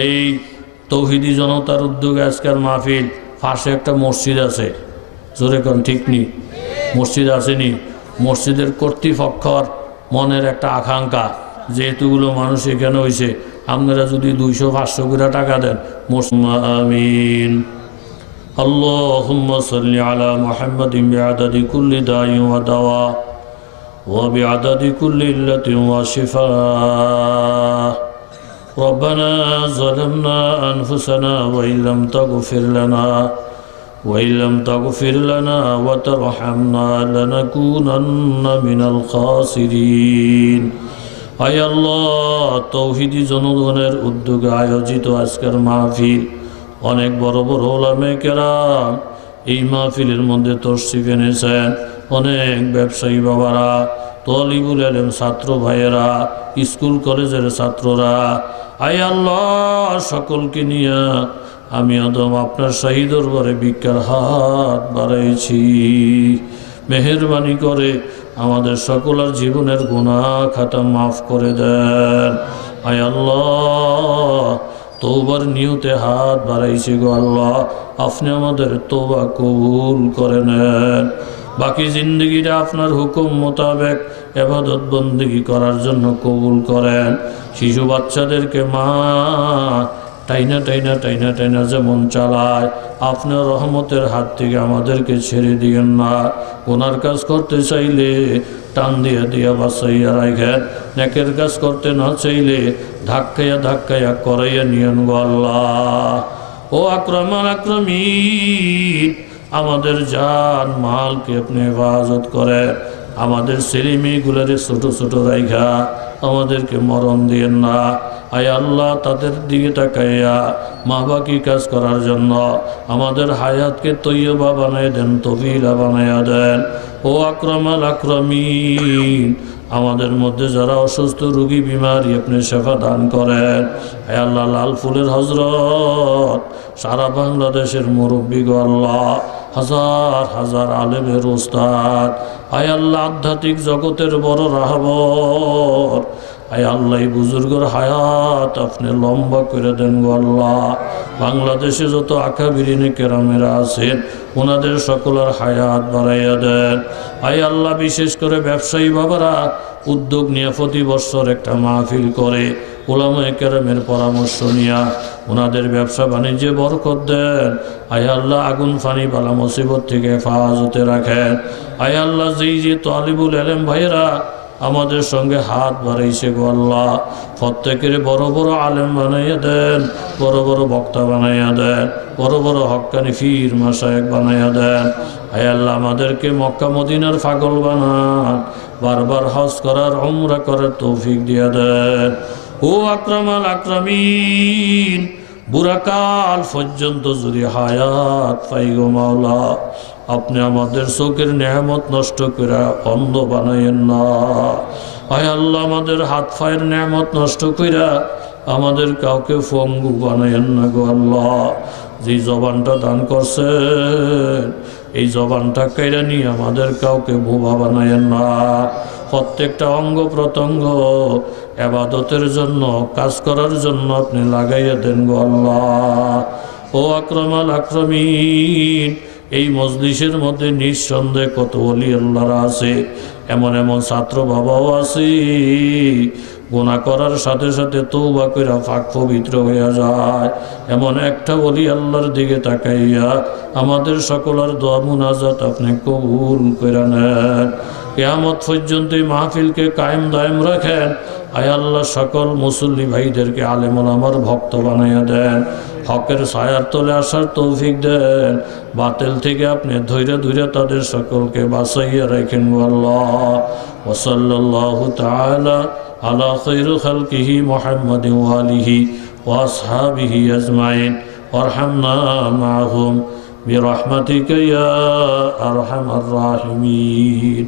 এই তৌহিদি জনতার উদ্যোগে আজকের মাহফিল, পাশে একটা মসজিদ আছে, জোরে কোন ঠিক নি? মসজিদ আসেনি? মসজিদের কর্তৃপক্ষর মনের একটা আকাঙ্ক্ষা, যেহেতুগুলো মানুষ এখানে হয়েছে, আপনারা যদি 200-500 করে টাকা দেন, আমিন। আল্লাহুম্মা সাল্লি আলা মুহাম্মাদিন বিআদাদি কুল্লি দাইন ওয়া দাওয়া ওয়া বিআদাদি কুল্লি ইল্লাতিন ওয়া শিফা। ربنا ظلمنا أنفسنا وإن لم تغفر لنا وترحمنا لنكونن من الخاسرين। আয় আল্লাহ, তৌহিদি জনগণের উদ্যোগে আয়োজিত আজকের মাহফিল, অনেক বড় বড় ওলামায়ে কেরাম এই মাহফিলের মধ্যে তশরিফ এনেছেন, অনেক ব্যবসায়ী বাবারা, তলিবুল ইলম ছাত্র ভাইয়েরা, স্কুল কলেজের ছাত্ররা, আয় আল্লাহ সকলকে নিয়ে আমি আদম আপনার শাহী দরবারে ভিক্ষার হাত বাড়াইছি। মেহেরবানি করে আমাদের সকলের জীবনের গুনাহ খাতা মাফ করে দেন। আয় আল্লাহ তওবার নিয়তে হাত বাড়াইছি গো আল্লাহ, আপনি আমাদের তওবা কবুল করে নেন। বাকি জিন্দগিটা আপনার হুকুম মোতাবেক ইবাদত বন্দেগী করার জন্য কবুল করেন। শিশু বাচ্চাদেরকে মা টাইনা টাইনা টাইনা টাইনা যেমন চালায়, আপনার রহমতের হাত থেকে আমাদেরকে ছেড়ে দিয়েন না। গুনার কাজ করতে চাইলে টান দিয়া দিয়া বাঁচাইয়া রাখেন, নেকের কাজ করতে না চাইলে ধাক্কাইয়া ধাক্কাইয়া করাইয়া নিয়েন গো আল্লাহ। ও আকরামাল আকরামিন, আমাদের জান মালকে আপনি হেফাজত করেন, আমাদের ছেলে মেয়েগুলোরে ছোট ছোট রাইখা আমাদেরকে মরণ দিয়েন না। আয় আল্লাহ, তাদের দিকে তাকাইয়া মা বাকি কাজ করার জন্য আমাদের হায়াতকে তৈয়বা বানায় দেন, তফিলা বানাইয়া দেন। ও আকরামাল আকরামিন, আমাদের মধ্যে যারা অসুস্থ রোগী বিমারি আপনি শেফা দান করেন। হে আল্লাহ, লাল ফুলের হজরত সারা বাংলাদেশের মুরব্বী গো আল্লাহ, হাজার হাজার আলেমের উস্তাদ, আয় আল্লাহ আধ্যাত্মিক জগতের বড় রাহবর, আয় আল্লাহ এই বুজুর্গর হায়াত আপনি লম্বা করে দেন গো আল্লাহ। বাংলাদেশে যত আকাবিরিনে কেরামেরা আছেন ওনাদের সকলের হায়াত বাড়াইয়া দেন। আয় আল্লাহ, বিশেষ করে ব্যবসায়ী বাবারা উদ্যোগ নিয়ে প্রতি বছর একটা মাহফিল করে উলামায়ে কেরামের পরামর্শ নিয়া ওনাদের ব্যবসা বাণিজ্যে বরকত দেন। আয় আল্লাহ, আগুন ফানি বালা মুসিবত থেকে হেফাজতে রাখেন। আয় আল্লাহ, যেই যে তালিবুল ইলম ভাইয়েরা আমাদের সঙ্গে হাত বাড়াইছে গো আল্লাহ, প্রত্যেকের বড় বড় আলেম বানাইয়া দেন, বড় বড় বক্তা বানাইয়া দেন, বড় বড় হক্কানি ফির মাশায়েখ বানাইয়া দেন। আয় আল্লাহ, আমাদেরকে মক্কা মদিনার পাগল বানান, বারবার হজ করার উমরা করার তৌফিক দিয়া দেন। ও আকরামাল আকরামিন, বুড়াকাল পর্যন্ত যদি হায়াত পাই গো মাওলা, আপনি আমাদের চোখের নেয়ামত নষ্ট করে অন্ধ বানাইয়েন না। আয় আল্লাহ, আমাদের হাত পায়ের নেয়ামত নষ্ট করে আমাদের কাউকে পঙ্গু বানাইয়েন না গো আল্লাহ। যে জবানটা দান করছেন এই জবানটা কেড়ে নিয়ে আমাদের কাউকে বোবা বানাইয়েন না। প্রত্যেকটা অঙ্গ প্রত্যঙ্গ ইবাদতের জন্য, কাজ করার জন্য আপনি লাগাইয়া দেন গো আল্লাহ। ও আকরামাল আকরামিন, এই মজলিসের মধ্যে নিঃসন্দেহে কত ওলি আল্লাহরা আছে, এমন এমন ছাত্র বাবাও আছে গুনাহ করার সাথে সাথে তওবা কইরা পাক পবিত্র হইয়া যায়। এমন একটা ওলি আল্লাহর দিকে তাকাইয়া আমাদের সকলের দোয়া মুনাজাত আপনি কবুল কইরা নেন। কিয়ামত পর্যন্ত এই মাহফিলকে কায়েম দায়েম রাখেন। আয় আল্লাহ, সকল মুসল্লি ভাইদেরকে আলেম ওলামার ভক্ত বানাইয়া দেন, হকের ছায়ার তলে আসার তৌফিক দেন। বাতিল থেকে আপনি ধৈর্য ধৈর্য তাদের সকলকে বাঁচাইয়া রাখেন আল্লাহ। ওয়া সাল্লাল্লাহু তাআলা আলা খায়রি খালকিহি মুহাম্মাদিন ওয়া আলিহি ওয়া আসহাবিহি আজমাইন ওয়ারহামনা মাআহুম বিরহমাতিকা ইয়া আরহামার রাহিমিন।